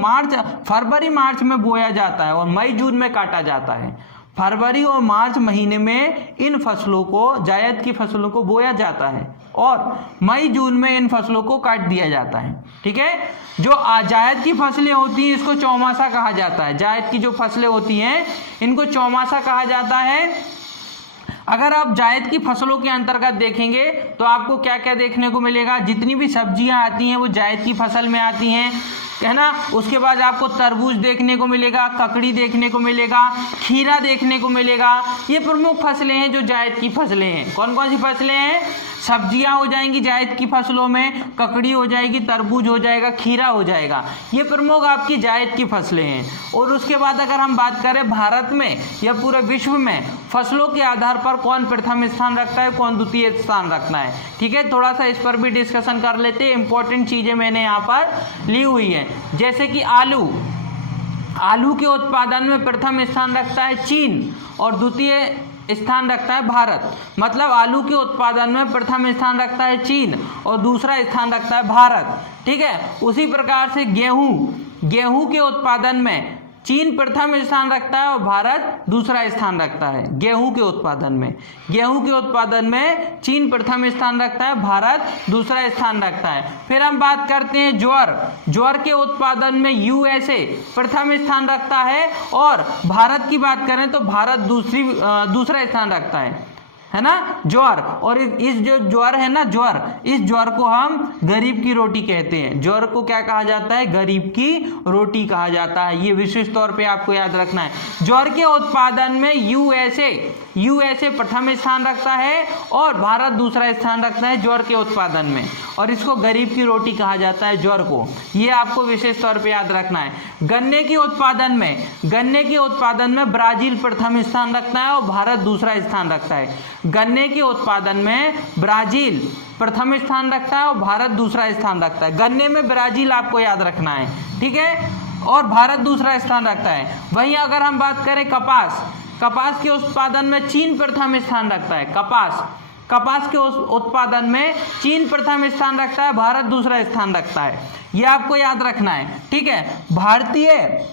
फरवरी मार्च में बोया जाता है और मई जून में काटा जाता है। फरवरी और मार्च महीने में इन फसलों को, जायद की फसलों को बोया जाता है और मई जून में इन फसलों को काट दिया जाता है। ठीक है, जो जायद की फसलें होती हैं इसको चौमासा कहा जाता है। जायद की जो फसलें होती हैं इनको चौमासा कहा जाता है। अगर आप जायद की फसलों के अंतर्गत देखेंगे तो आपको क्या क्या देखने को मिलेगा, जितनी भी सब्जियां आती हैं वो जायद की फसल में आती हैं, है ना। उसके बाद आपको तरबूज देखने को मिलेगा, ककड़ी देखने को मिलेगा, खीरा देखने को मिलेगा। ये प्रमुख फसलें हैं जो जायद की फसलें हैं। कौन कौन सी फसलें हैं? सब्जियां हो जाएंगी जायद की फसलों में, ककड़ी हो जाएगी, तरबूज हो जाएगा, खीरा हो जाएगा, ये प्रमुख आपकी जायद की फसलें हैं। और उसके बाद अगर हम बात करें भारत में या पूरे विश्व में फसलों के आधार पर कौन प्रथम स्थान रखता है, कौन द्वितीय स्थान रखता है, ठीक है, थोड़ा सा इस पर भी डिस्कशन कर लेते हैं। इंपॉर्टेंट चीजें मैंने यहाँ पर ली हुई है, जैसे कि आलू के उत्पादन में प्रथम स्थान रखता है चीन और द्वितीय स्थान रखता है भारत। मतलब आलू के उत्पादन में प्रथम स्थान रखता है चीन और दूसरा स्थान रखता है भारत, ठीक है। उसी प्रकार से गेहूं के उत्पादन में चीन प्रथम स्थान रखता है और भारत दूसरा स्थान रखता है। गेहूं के उत्पादन में चीन प्रथम स्थान रखता है, भारत दूसरा स्थान रखता है। फिर हम बात करते हैं ज्वार के उत्पादन में यूएसए प्रथम स्थान रखता है और भारत की बात करें तो भारत दूसरा स्थान रखता है ना, ज्वार। और इस जो ज्वार है ना, इस ज्वार को हम गरीब की रोटी कहते हैं। ज्वार को क्या कहा जाता है, गरीब की रोटी कहा जाता है। ये विशेष तौर पे आपको याद रखना है। ज्वार के उत्पादन में यूएसए प्रथम स्थान रखता है और भारत दूसरा स्थान रखता है ज्वार के उत्पादन में, और इसको गरीब की रोटी कहा जाता है ज्वार को। ये आपको विशेष तौर पे याद रखना है। गन्ने के उत्पादन में ब्राजील प्रथम स्थान रखता है और भारत दूसरा स्थान रखता है। गन्ने के उत्पादन में ब्राजील प्रथम स्थान रखता है और भारत दूसरा स्थान रखता है। गन्ने में ब्राजील आपको याद रखना है, ठीक है, और भारत दूसरा स्थान रखता है। वहीं अगर हम बात करें कपास के उत्पादन में चीन प्रथम स्थान रखता है। कपास के उत्पादन में चीन प्रथम स्थान रखता है, भारत दूसरा स्थान रखता है। ये आपको याद रखना है, ठीक है।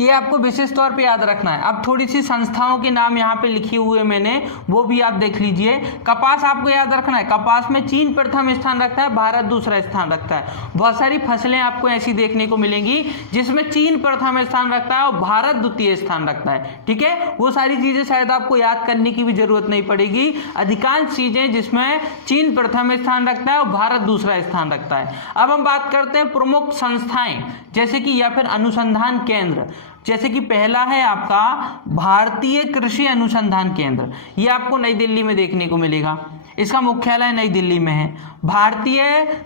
ये आपको विशेष तौर पे याद रखना है। अब थोड़ी सी संस्थाओं के नाम यहाँ पे लिखे हुए मैंने, वो भी आप देख लीजिए। कपास आपको याद रखना है, कपास में चीन प्रथम स्थान रखता है, भारत दूसरा स्थान रखता है। बहुत सारी फसलें आपको ऐसी देखने को मिलेंगी जिसमें चीन प्रथम स्थान रखता है और भारत द्वितीय स्थान रखता है, ठीक है। वो सारी चीजें शायद आपको याद करने की भी जरूरत नहीं पड़ेगी। अधिकांश चीजें जिसमें चीन प्रथम स्थान रखता है और भारत दूसरा स्थान रखता है। अब हम बात करते हैं प्रमुख संस्थाएं, जैसे कि या फिर अनुसंधान केंद्र। जैसे कि पहला है आपका भारतीय कृषि अनुसंधान केंद्र। ये आपको नई दिल्ली में देखने को मिलेगा, इसका मुख्यालय नई दिल्ली में है। भारतीय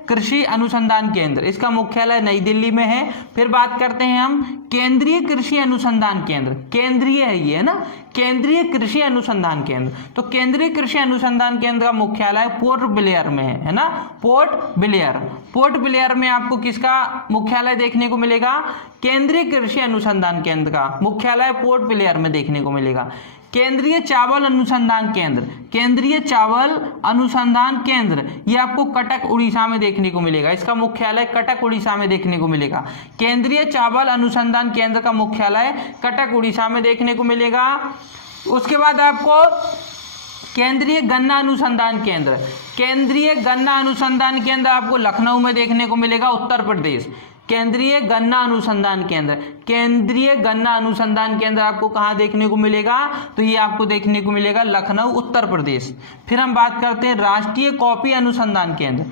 कृषि अनुसंधान केंद्र, इसका मुख्यालय नई दिल्ली में है। फिर बात करते हैं हम केंद्रीय कृषि अनुसंधान केंद्र। केंद्रीय है ये, है ना, केंद्रीय कृषि अनुसंधान केंद्र। तो केंद्रीय कृषि अनुसंधान केंद्र का मुख्यालय पोर्ट ब्लेयर में है ना, पोर्ट ब्लेयर में आपको किसका मुख्यालय देखने को मिलेगा, केंद्रीय कृषि अनुसंधान केंद्र का मुख्यालय पोर्ट ब्लेयर में देखने को मिलेगा। केंद्रीय चावल अनुसंधान केंद्र, ये आपको कटक उड़ीसा में देखने को मिलेगा। इसका मुख्यालय कटक उड़ीसा में देखने को मिलेगा। केंद्रीय चावल अनुसंधान केंद्र का मुख्यालय कटक उड़ीसा में देखने को मिलेगा। उसके बाद आपको केंद्रीय गन्ना अनुसंधान केंद्र आपको लखनऊ में देखने को मिलेगा, उत्तर प्रदेश। केंद्रीय गन्ना अनुसंधान केंद्र आपको कहाँ देखने को मिलेगा, तो ये आपको देखने को मिलेगा लखनऊ, उत्तर प्रदेश। फिर हम बात करते हैं राष्ट्रीय कॉफी अनुसंधान केंद्र,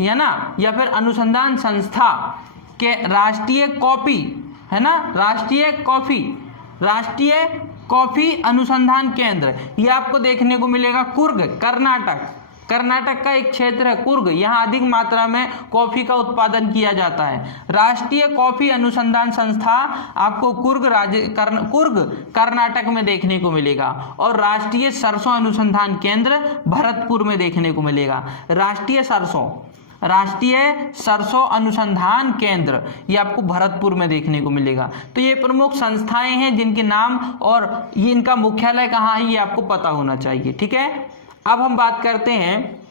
है ना, या फिर अनुसंधान संस्था के राष्ट्रीय कॉफी, है ना, राष्ट्रीय कॉफी अनुसंधान केंद्र, ये आपको देखने को मिलेगा कुर्ग, कर्नाटक का एक क्षेत्र है कुर्ग, यहाँ अधिक मात्रा में कॉफी का उत्पादन किया जाता है। राष्ट्रीय कॉफी अनुसंधान संस्था आपको कुर्ग कर्नाटक में देखने को मिलेगा। और राष्ट्रीय सरसों अनुसंधान केंद्र भरतपुर में देखने को मिलेगा। राष्ट्रीय सरसों अनुसंधान केंद्र, ये आपको भरतपुर में देखने को मिलेगा। तो ये प्रमुख संस्थाएं हैं जिनके नाम और ये इनका मुख्यालय कहाँ है ये आपको पता होना चाहिए, ठीक है। अब हम बात करते हैं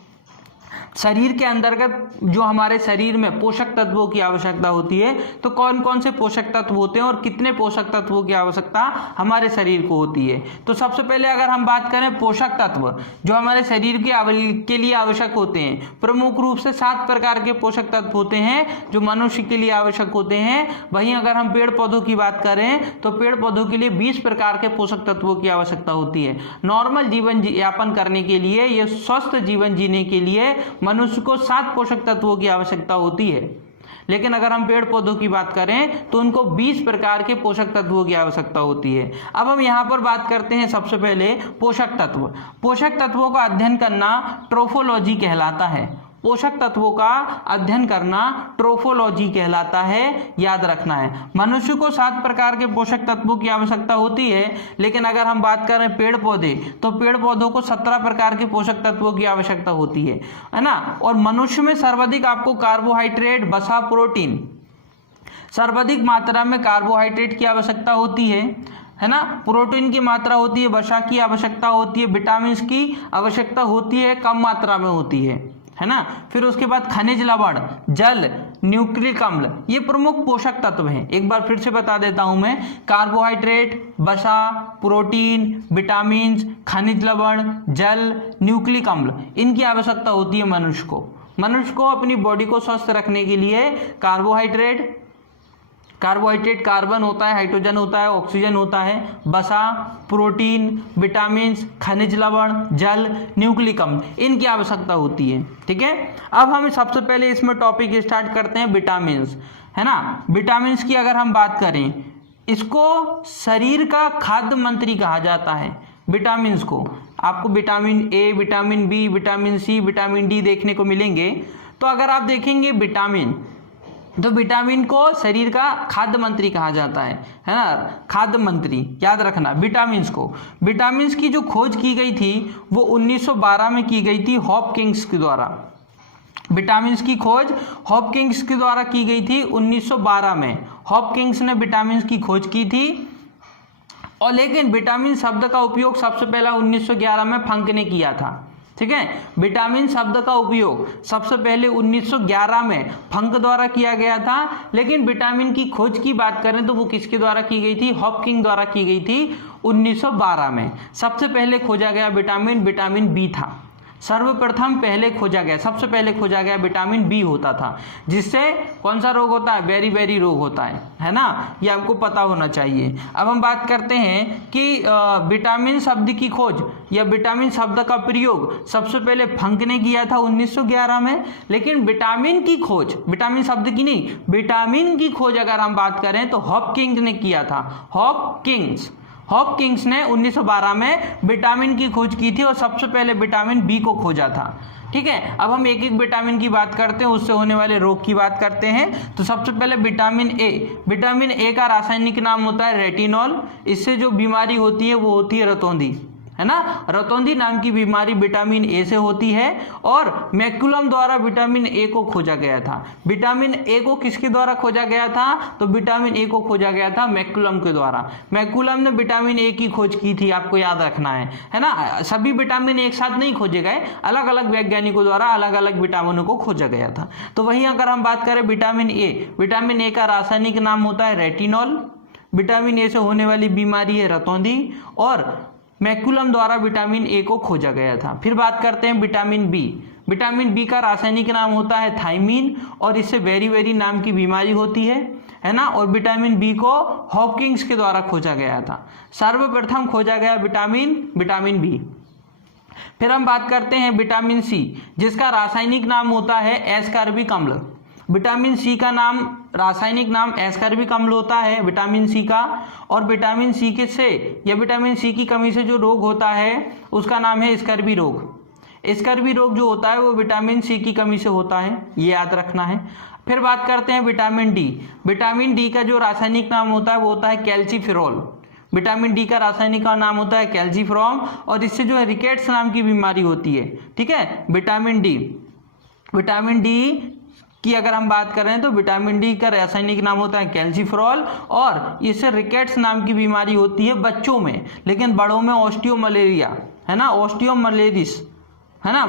शरीर के अंतर्गत जो हमारे शरीर में पोषक तत्वों की आवश्यकता होती है, तो कौन कौन से पोषक तत्व होते हैं और कितने पोषक तत्वों की आवश्यकता हमारे शरीर को होती है। तो सबसे पहले अगर हम बात करें पोषक तत्व जो हमारे शरीर के लिए आवश्यक होते हैं, प्रमुख रूप से 7 प्रकार के पोषक तत्व होते हैं जो मनुष्य के लिए आवश्यक होते हैं। वहीं अगर हम पेड़ पौधों की बात करें तो पेड़ पौधों के लिए 20 प्रकार के पोषक तत्वों की आवश्यकता होती है। नॉर्मल जीवन यापन करने के लिए, ये स्वस्थ जीवन जीने के लिए मनुष्य को 7 पोषक तत्वों की आवश्यकता होती है। लेकिन अगर हम पेड़ पौधों की बात करें तो उनको 20 प्रकार के पोषक तत्वों की आवश्यकता होती है। अब हम यहाँ पर बात करते हैं सबसे पहले पोषक तत्व। पोषक तत्वों का अध्ययन करना ट्रोफोलॉजी कहलाता है। पोषक तत्वों का अध्ययन करना ट्रोफोलॉजी कहलाता है, याद रखना है। मनुष्य को 7 प्रकार के पोषक तत्वों की आवश्यकता होती है, लेकिन अगर हम बात करें पेड़ पौधे तो पेड़ पौधों को 17 प्रकार के पोषक तत्वों की आवश्यकता होती है ना। और मनुष्य में सर्वाधिक आपको कार्बोहाइड्रेट, वसा, प्रोटीन, सर्वाधिक मात्रा में कार्बोहाइड्रेट की आवश्यकता होती है ना। प्रोटीन की मात्रा होती है, वसा की आवश्यकता होती है, विटामिन की आवश्यकता होती है, कम मात्रा में होती है ना। फिर उसके बाद खनिज लवण, जल, न्यूक्लिक अम्ल, ये प्रमुख पोषक तत्व हैं। एक बार फिर से बता देता हूं मैं, कार्बोहाइड्रेट, वसा, प्रोटीन, विटामिन, खनिज लवण, जल, न्यूक्लिक अम्ल, इनकी आवश्यकता होती है मनुष्य को। मनुष्य को अपनी बॉडी को स्वस्थ रखने के लिए कार्बोहाइड्रेट कार्बन होता है, हाइड्रोजन होता है, ऑक्सीजन होता है, वसा, प्रोटीन, विटामिन, खनिज लवण, जल, न्यूक्लिक अम्ल, इनकी आवश्यकता होती है। ठीक है, अब हम सबसे पहले इसमें टॉपिक स्टार्ट करते हैं विटामिन, है ना। विटामिन की अगर हम बात करें, इसको शरीर का खाद्य मंत्री कहा जाता है। विटामिन को आपको vitamin A, vitamin B, vitamin C, vitamin D देखने को मिलेंगे। तो अगर आप देखेंगे विटामिन, तो विटामिन को शरीर का खाद्य मंत्री कहा जाता है ना, खाद्य मंत्री, याद रखना विटामिन्स को। विटामिन्स की जो खोज की गई थी वो 1912 में की गई थी हॉपकिंस के द्वारा। विटामिन्स की खोज हॉपकिंस के द्वारा की गई थी 1912 में। हॉपकिंस ने विटामिन्स की खोज की थी, और लेकिन विटामिन शब्द का उपयोग सबसे पहला 1911 में फंक ने किया था। ठीक है, विटामिन शब्द का उपयोग सबसे पहले 1911 में फंक द्वारा किया गया था, लेकिन विटामिन की खोज की बात करें तो वो किसके द्वारा की गई थी? हॉपकिंस द्वारा की गई थी 1912 में। सबसे पहले खोजा गया विटामिन बी था। सर्वप्रथम पहले खोजा गया, सबसे पहले खोजा गया विटामिन बी होता था, जिससे कौन सा रोग होता है? बेरी रोग होता है ना, ये आपको पता होना चाहिए। अब हम बात करते हैं कि विटामिन शब्द की खोज या विटामिन शब्द का प्रयोग सबसे पहले फंक ने किया था 1911 में, लेकिन विटामिन की खोज, विटामिन शब्द की नहीं, विटामिन की खोज अगर हम बात करें तो हॉपकिंस ने किया था। हॉपकिंस ने 1912 में विटामिन की खोज की थी और सबसे पहले विटामिन बी को खोजा था। ठीक है, अब हम एक एक विटामिन की बात करते हैं, उससे होने वाले रोग की बात करते हैं। तो सबसे पहले विटामिन ए का रासायनिक नाम होता है रेटिनॉल। इससे जो बीमारी होती है वो होती है रतौंधी, है ना। रतौंधी नाम की बीमारी विटामिन ए से होती है, और मैकुलम द्वारा विटामिन ए को खोजा गया था। विटामिन ए को किसके द्वारा खोजा गया था? तो विटामिन ए को खोजा गया था मैकुलम के द्वारा। मैकुलम ने विटामिन ए की खोज की थी, आपको याद रखना है ना। सभी विटामिन एक साथ नहीं खोजे गए, अलग अलग वैज्ञानिकों द्वारा अलग अलग विटामिनों को खोजा गया था। तो वहीं अगर हम बात करें विटामिन ए का रासायनिक नाम होता है रेटिनॉल। विटामिन ए से होने वाली बीमारी है रतौंधी, और मैकुलम द्वारा विटामिन ए को खोजा गया था। फिर बात करते हैं विटामिन विटामिन बी का रासायनिक नाम होता है थायमीन, और इससे बेरी नाम की बीमारी होती है ना। और विटामिन बी को हॉपकिंस के द्वारा खोजा गया था। सर्वप्रथम खोजा गया विटामिन बी। फिर हम बात करते हैं विटामिन सी, जिसका रासायनिक नाम होता है एस्कॉर्बिक अम्ल। विटामिन सी का नाम, रासायनिक नाम एस्कॉर्बिक अम्ल होता है विटामिन सी का, और विटामिन सी के से या विटामिन सी की कमी से जो रोग होता है उसका नाम है स्कर्वी रोग। स्कर्वी रोग जो होता है वो विटामिन सी की कमी से होता है, ये याद रखना है। फिर बात करते हैं विटामिन डी का जो रासायनिक नाम होता है वो होता है कैल्सीफेरॉल। विटामिन डी का रासायनिक नाम होता है कैल्सीफेरॉल, और इससे जो है रिकेट्स नाम की बीमारी होती है। ठीक है, विटामिन डी की अगर हम बात करें तो विटामिन डी का रासायनिक नाम होता है कैल्सीफेरॉल, और इससे रिकेट्स नाम की बीमारी होती है बच्चों में, लेकिन बड़ों में ऑस्टियोमलेरिया, है ना, ऑस्टियोमोलेरिस, है ना,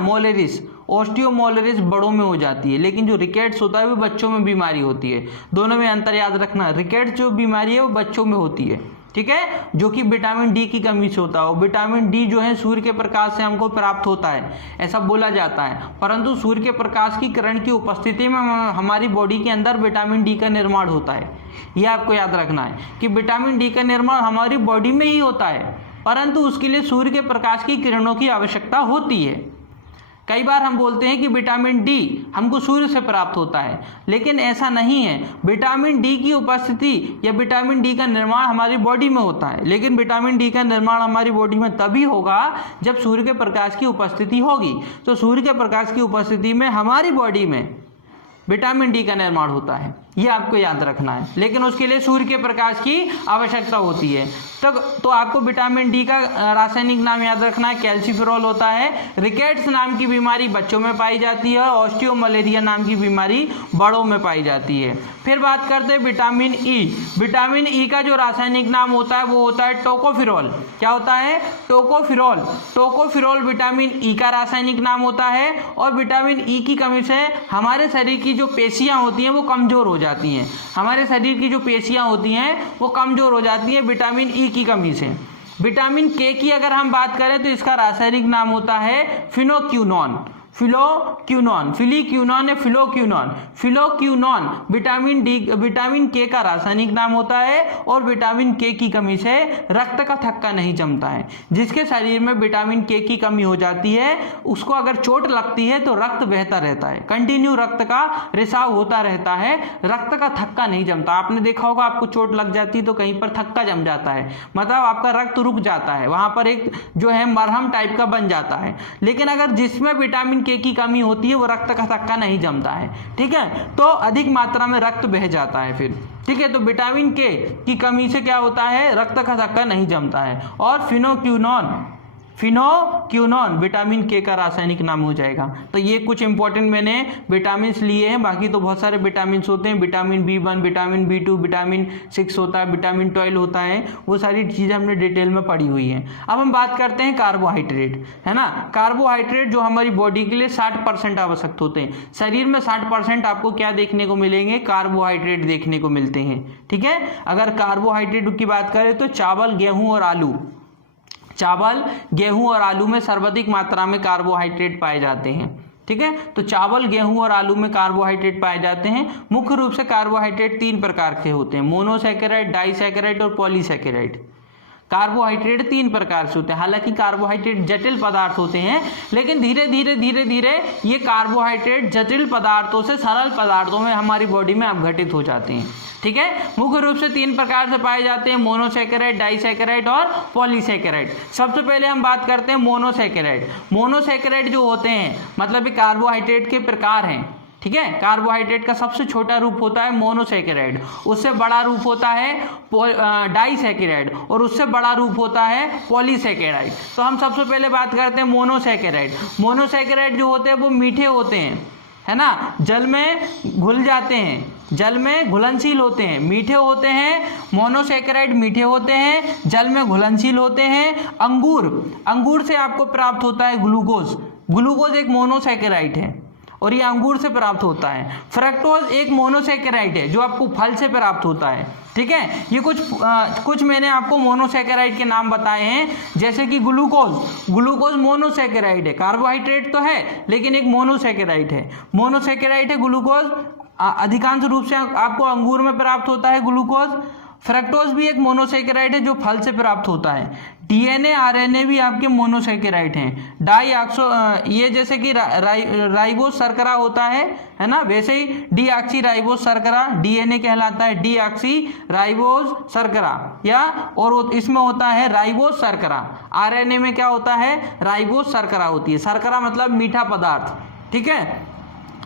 ऑस्टियोमोलेरिस बड़ों में हो जाती है, लेकिन जो रिकेट्स होता है वो बच्चों में बीमारी होती है। दोनों में अंतर याद रखना, रिकेट्स जो बीमारी है वो बच्चों में होती है। ठीक है, जो कि विटामिन डी की कमी से होता है। विटामिन डी जो है सूर्य के प्रकाश से हमको प्राप्त होता है, ऐसा बोला जाता है, परंतु सूर्य के प्रकाश की किरण की उपस्थिति में हमारी बॉडी के अंदर विटामिन डी का निर्माण होता है। यह आपको याद रखना है कि विटामिन डी का निर्माण हमारी बॉडी में ही होता है, परंतु उसके लिए सूर्य के प्रकाश की किरणों की आवश्यकता होती है। कई बार हम बोलते हैं कि विटामिन डी हमको सूर्य से प्राप्त होता है, लेकिन ऐसा नहीं है। विटामिन डी की उपस्थिति या विटामिन डी का निर्माण हमारी बॉडी में होता है, लेकिन विटामिन डी का निर्माण हमारी बॉडी में तभी होगा जब सूर्य के प्रकाश की उपस्थिति होगी। तो सूर्य के प्रकाश की उपस्थिति में हमारी बॉडी में विटामिन डी का निर्माण होता है, ये आपको याद रखना है। लेकिन उसके लिए सूर्य के प्रकाश की आवश्यकता होती है। तो आपको विटामिन डी का रासायनिक नाम याद रखना है, कैल्सीफेरॉल होता है। रिकेट्स नाम की बीमारी बच्चों में पाई जाती है, ऑस्टियोमलेरिया नाम की बीमारी बड़ों में पाई जाती है। फिर बात करते हैं विटामिन ई। विटामिन ई का जो रासायनिक नाम होता है वो होता है टोकोफेरॉल। क्या होता है? टोकोफेरॉल। टोकोफेरॉल विटामिन ई का रासायनिक नाम होता है। और विटामिन ई की कमी से हमारे शरीर की जो पेशियां होती हैं वो कमजोर हो जाती हैं। हमारे शरीर की जो पेशियां होती हैं वो कमजोर हो जाती हैं विटामिन ई की कमी से। विटामिन के की अगर हम बात करें तो इसका रासायनिक नाम होता है फिनोक्यूनॉन। फिलोक्यूनॉन, फिलीक्यूनॉन या फिलोक्यूनॉन। फिलोक्यूनॉन विटामिन के का रासायनिक नाम होता है। और विटामिन के की कमी से रक्त का थक्का नहीं जमता है। जिसके शरीर में विटामिन के की कमी हो जाती है उसको अगर चोट लगती है तो रक्त बहता रहता है, कंटिन्यू रक्त का रिसाव होता रहता है, रक्त का थक्का नहीं जमता। आपने देखा होगा आपको चोट लग जाती है तो कहीं पर थक्का जम जाता है, मतलब आपका रक्त रुक जाता है, वहां पर एक जो है मरहम टाइप का बन जाता है। लेकिन अगर जिसमें विटामिन के की कमी होती है वो रक्त का थक्का नहीं जमता है, ठीक है, तो अधिक मात्रा में रक्त बह जाता है फिर, ठीक है। तो विटामिन के की कमी से क्या होता है? रक्त का थक्का नहीं जमता है। और फिनोक्यूनॉन विटामिन के का रासायनिक नाम हो जाएगा। तो ये कुछ इंपॉर्टेंट मैंने विटामिन लिए हैं, बाकी तो बहुत सारे विटामिन होते हैं। Vitamin B1, vitamin B2, vitamin 6 होता है, विटामिन 12 होता है, वो सारी चीज़ें हमने डिटेल में पढ़ी हुई हैं। अब हम बात करते हैं कार्बोहाइड्रेट, है ना। कार्बोहाइड्रेट जो हमारी बॉडी के लिए 60% आवश्यक होते हैं। शरीर में 60% आपको क्या देखने को मिलेंगे? कार्बोहाइड्रेट देखने को मिलते हैं, ठीक है। अगर कार्बोहाइड्रेट की बात करें तो चावल, गेहूं और आलू में सर्वाधिक मात्रा में कार्बोहाइड्रेट पाए जाते हैं, ठीक है। तो चावल, गेहूं और आलू में कार्बोहाइड्रेट पाए जाते हैं। मुख्य रूप से कार्बोहाइड्रेट 3 प्रकार के होते हैं, मोनोसैकेराइड, डाइसैकेराइड और पॉलीसैकेराइड। कार्बोहाइड्रेट 3 प्रकार से होते हैं। हालांकि कार्बोहाइड्रेट जटिल पदार्थ होते हैं, लेकिन धीरे धीरे ये कार्बोहाइड्रेट जटिल पदार्थों से सरल पदार्थों में हमारी बॉडी में अपघटित हो जाते हैं, ठीक है। मुख्य रूप से 3 प्रकार से पाए जाते हैं, मोनोसैकेराइड, डाइसैकेराइड और पॉलीसैकेराइड। सबसे पहले हम बात करते हैं मोनोसैकेराइड। मोनोसैकेराइड जो होते हैं मतलब ये कार्बोहाइड्रेट के प्रकार हैं, ठीक है। कार्बोहाइड्रेट का सबसे छोटा रूप होता है मोनोसैकेराइड, उससे बड़ा रूप होता है डाइसैकेराइड और उससे बड़ा रूप होता है पॉलीसैकेराइड। तो हम सबसे पहले बात करते हैं मोनोसैकेराइड। मोनोसैकेराइड जो होते हैं वो मीठे होते हैं, है ना, जल में घुल जाते हैं, जल में घुलनशील होते हैं, मीठे होते हैं। मोनोसैकेराइड मीठे होते हैं, जल में घुलनशील होते हैं। अंगूर से आपको प्राप्त होता है ग्लूकोज एक मोनोसैकेराइड है और ये अंगूर से प्राप्त होता है। फ्रक्टोज एक मोनोसैकेराइड है जो आपको फल से प्राप्त होता है, ठीक है। ये कुछ मैंने आपको मोनोसैकेराइड के नाम बताए हैं, जैसे कि ग्लूकोज मोनोसैकेराइड है, कार्बोहाइड्रेट तो है लेकिन एक मोनोसैकेराइड है ग्लूकोज। अधिकांश रूप से आपको अंगूर में प्राप्त होता है ग्लूकोज। फ्रक्टोज भी एक मोनोसैकेराइड है जो फल से प्राप्त होता है। डीएनए, आरएनए भी आपके मोनोसैकेराइड हैं। ये जैसे कि राइबोज शर्करा होता है ना, वैसे ही डीऑक्सी राइबोज शर्करा डीएनए कहलाता है, डीऑक्सी राइबोज शर्करा और इसमें होता है राइबोज शर्करा। आरएनए में क्या होता है? राइबोज शर्करा होती है। शर्करा मतलब मीठा पदार्थ, ठीक है।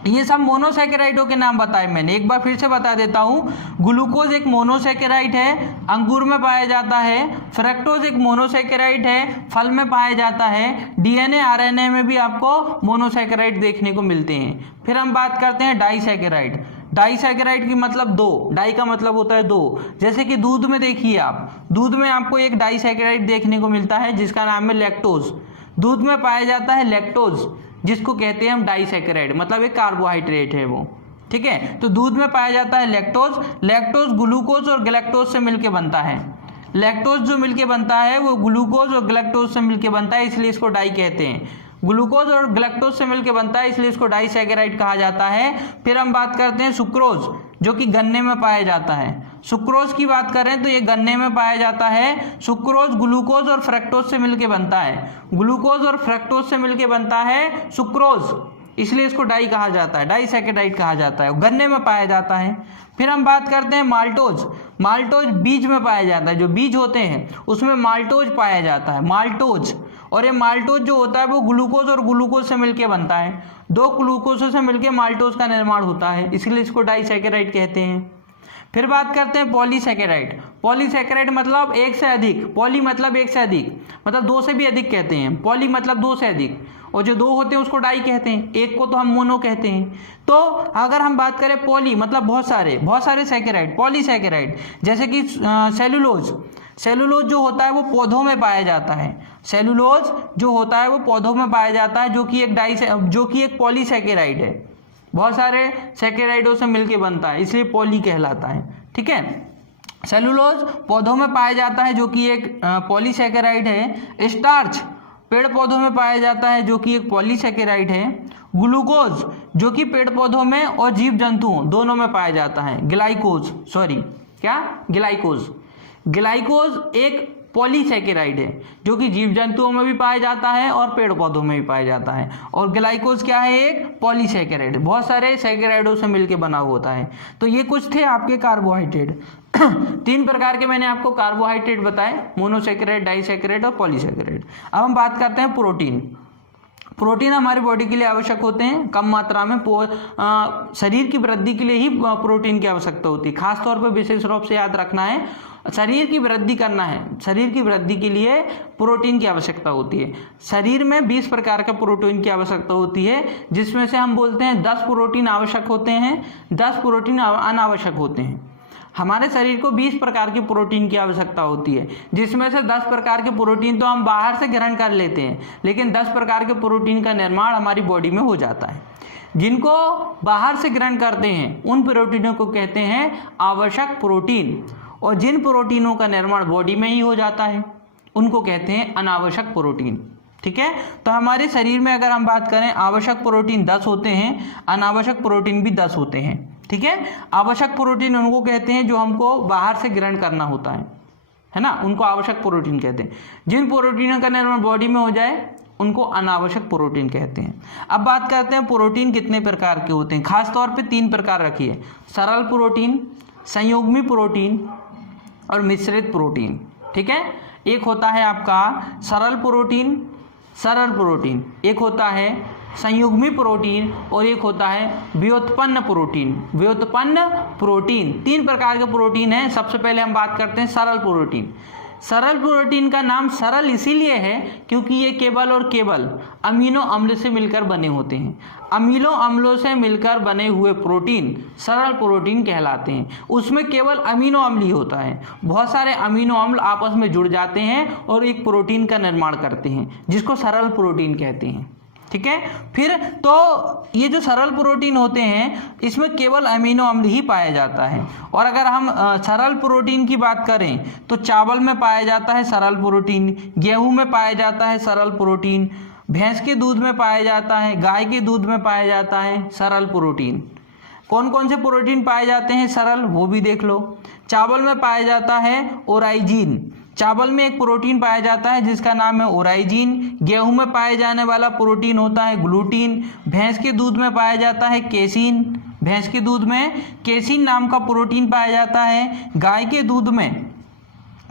ये सब मोनोसैकेराइडों के नाम बताए मैंने, एक बार फिर से बता देता हूँ। ग्लूकोज एक मोनोसैकेराइड है, अंगूर में पाया जाता है। फ्रक्टोज एक मोनोसैकेराइड है, फल में पाया जाता है। डीएनए, आरएनए में भी आपको मोनोसैकेराइड देखने को मिलते हैं। फिर हम बात करते हैं डाइसैकेराइड की मतलब 2, डाई का मतलब होता है 2। जैसे कि दूध में देखिए आप, दूध में आपको एक डाइसैकेराइड देखने को मिलता है जिसका नाम है लैक्टोज। दूध में पाया जाता है लैक्टोज जिसको कहते हैं हम डाइसैकेराइड, मतलब एक कार्बोहाइड्रेट है वो, ठीक है। तो दूध में पाया जाता है लैक्टोज ग्लूकोज और गैलेक्टोज से मिलकर बनता है। लैक्टोज जो मिलके बनता है वो ग्लूकोज और गैलेक्टोज से मिलके बनता है, इसलिए इसको डाई कहते हैं। ग्लूकोज और गैलेक्टोज से मिलके बनता है इसलिए इसको डाइसैकेराइड कहा जाता है। फिर हम बात करते हैं सुक्रोज जो कि गन्ने में पाया जाता है। सुक्रोज की बात करें तो ये गन्ने में पाया जाता है। सुक्रोज ग्लूकोज और फ्रक्टोज से मिलकर बनता है, ग्लूकोज और फ्रक्टोज से मिलकर बनता है सुक्रोज, इसलिए इसको डाई कहा जाता है, डाइसैकेराइड कहा जाता है, गन्ने में पाया जाता है। फिर हम बात करते हैं माल्टोज। माल्टोज बीज में पाया जाता है, जो बीज होते हैं उसमें माल्टोज पाया जाता है, माल्टोज। और ये माल्टोज जो होता है वो ग्लूकोज और ग्लूकोज से मिलकर बनता है, दो ग्लूकोजों से मिलकर माल्टोज का निर्माण होता है, इसलिए इसको डाइसैकेराइड कहते हैं। फिर बात करते हैं पॉलीसैकेराइड। पॉलीसैकेराइड मतलब एक से अधिक, पॉली मतलब एक से अधिक, मतलब दो से भी अधिक कहते हैं, पॉली मतलब दो से अधिक, और जो दो होते हैं उसको डाई कहते हैं, एक को तो हम मोनो कहते हैं। तो अगर हम बात करें पॉली मतलब बहुत सारे सैकेराइड, पॉलीसैकेराइड, जैसे कि सेलुलोज। सेलुलोज जो होता है वो पौधों में पाया जाता है, सेलुलोज जो होता है वो पौधों में पाया जाता है, जो कि एक पॉलीसैकेराइड है, बहुत सारे सैकेराइडों से मिलकर बनता है, इसलिए पॉली कहलाता है। ठीक है, सेलुलोज पौधों में पाया जाता है जो कि एक पॉलीसैकेराइड है। स्टार्च पेड़ पौधों में पाया जाता है जो कि एक पॉलीसैकेराइड है। ग्लूकोज जो कि पेड़ पौधों में और जीव जंतुओं दोनों में पाया जाता है। ग्लाइकोज एक पॉलीसैकेराइड है जो कि जीव जंतुओं में भी पाया जाता है और पेड़ पौधों में भी पाया जाता है। और ग्लाइकोज क्या है? एक पॉलीसैकेराइड, बहुत सारे सैकेराइडों से मिलकर बना होता है। तो ये कुछ थे आपके कार्बोहाइड्रेट। 3 प्रकार के मैंने आपको कार्बोहाइड्रेट बताए, मोनोसैकेराइड, डाइसैकेराइड और पॉलीसैकेराइड। अब हम बात करते हैं प्रोटीन। प्रोटीन हमारी बॉडी के लिए आवश्यक होते हैं कम मात्रा में, शरीर की वृद्धि के लिए ही प्रोटीन की आवश्यकता होती है। खासतौर पर विशेष रूप से याद रखना है, शरीर की वृद्धि करना है, शरीर की वृद्धि के लिए प्रोटीन की आवश्यकता होती है। शरीर में 20 प्रकार का प्रोटीन की आवश्यकता होती है, जिसमें से हम बोलते हैं 10 प्रोटीन आवश्यक होते हैं, 10 प्रोटीन अनावश्यक होते हैं। हमारे शरीर को 20 प्रकार के प्रोटीन की आवश्यकता होती है, जिसमें से 10 प्रकार के प्रोटीन तो हम बाहर से ग्रहण कर लेते हैं, लेकिन 10 प्रकार के प्रोटीन का निर्माण हमारी बॉडी में हो जाता है। जिनको बाहर से ग्रहण करते हैं उन प्रोटीनों को कहते हैं आवश्यक प्रोटीन, और जिन प्रोटीनों का निर्माण बॉडी में ही हो जाता है उनको कहते हैं अनावश्यक प्रोटीन। ठीक है, तो हमारे शरीर में अगर हम बात करें आवश्यक प्रोटीन 10 होते हैं, अनावश्यक प्रोटीन भी 10 होते हैं। ठीक है, आवश्यक प्रोटीन उनको कहते हैं जो हमको बाहर से ग्रहण करना होता है ना, उनको आवश्यक प्रोटीन कहते हैं। जिन प्रोटीनों का निर्माण बॉडी में हो जाए उनको अनावश्यक प्रोटीन कहते हैं। अब बात करते हैं प्रोटीन कितने प्रकार के होते हैं। खासतौर पे 3 प्रकार रखिए, सरल प्रोटीन, संयुग्मी प्रोटीन और मिश्रित प्रोटीन। ठीक है, एक होता है आपका सरल प्रोटीन, एक होता है संयुग्मी प्रोटीन और एक होता है व्युत्पन्न प्रोटीन। 3 प्रकार के प्रोटीन हैं। सबसे पहले हम बात करते हैं सरल प्रोटीन। सरल प्रोटीन का नाम सरल इसीलिए है क्योंकि ये केवल और केवल अमीनो अम्ल से मिलकर बने होते हैं। अमीनो अम्लों से मिलकर बने हुए प्रोटीन सरल प्रोटीन कहलाते हैं। उसमें केवल अमीनो अम्ल ही होता है, बहुत सारे अमीनो अम्ल आपस में जुड़ जाते हैं और एक प्रोटीन का निर्माण करते हैं, जिसको सरल प्रोटीन कहते हैं। ठीक है, फिर तो ये जो सरल प्रोटीन होते हैं इसमें केवल अमीनो अम्ल ही पाया जाता है। और अगर हम सरल प्रोटीन की बात करें तो चावल में पाया जाता है सरल प्रोटीन, गेहूं में पाया जाता है सरल प्रोटीन, भैंस के दूध में पाया जाता है, गाय के दूध में पाया जाता है सरल प्रोटीन। कौन कौन से प्रोटीन पाए जाते हैं सरल, वो भी देख लो। चावल में पाया जाता है ओराइजीन, चावल में एक प्रोटीन पाया जाता है जिसका नाम है ओराइजीन। गेहूं में पाए जाने वाला प्रोटीन होता है ग्लूटीन। भैंस के दूध में पाया जाता है केसिन, भैंस के दूध में केसिन नाम का प्रोटीन पाया जाता है। गाय के दूध में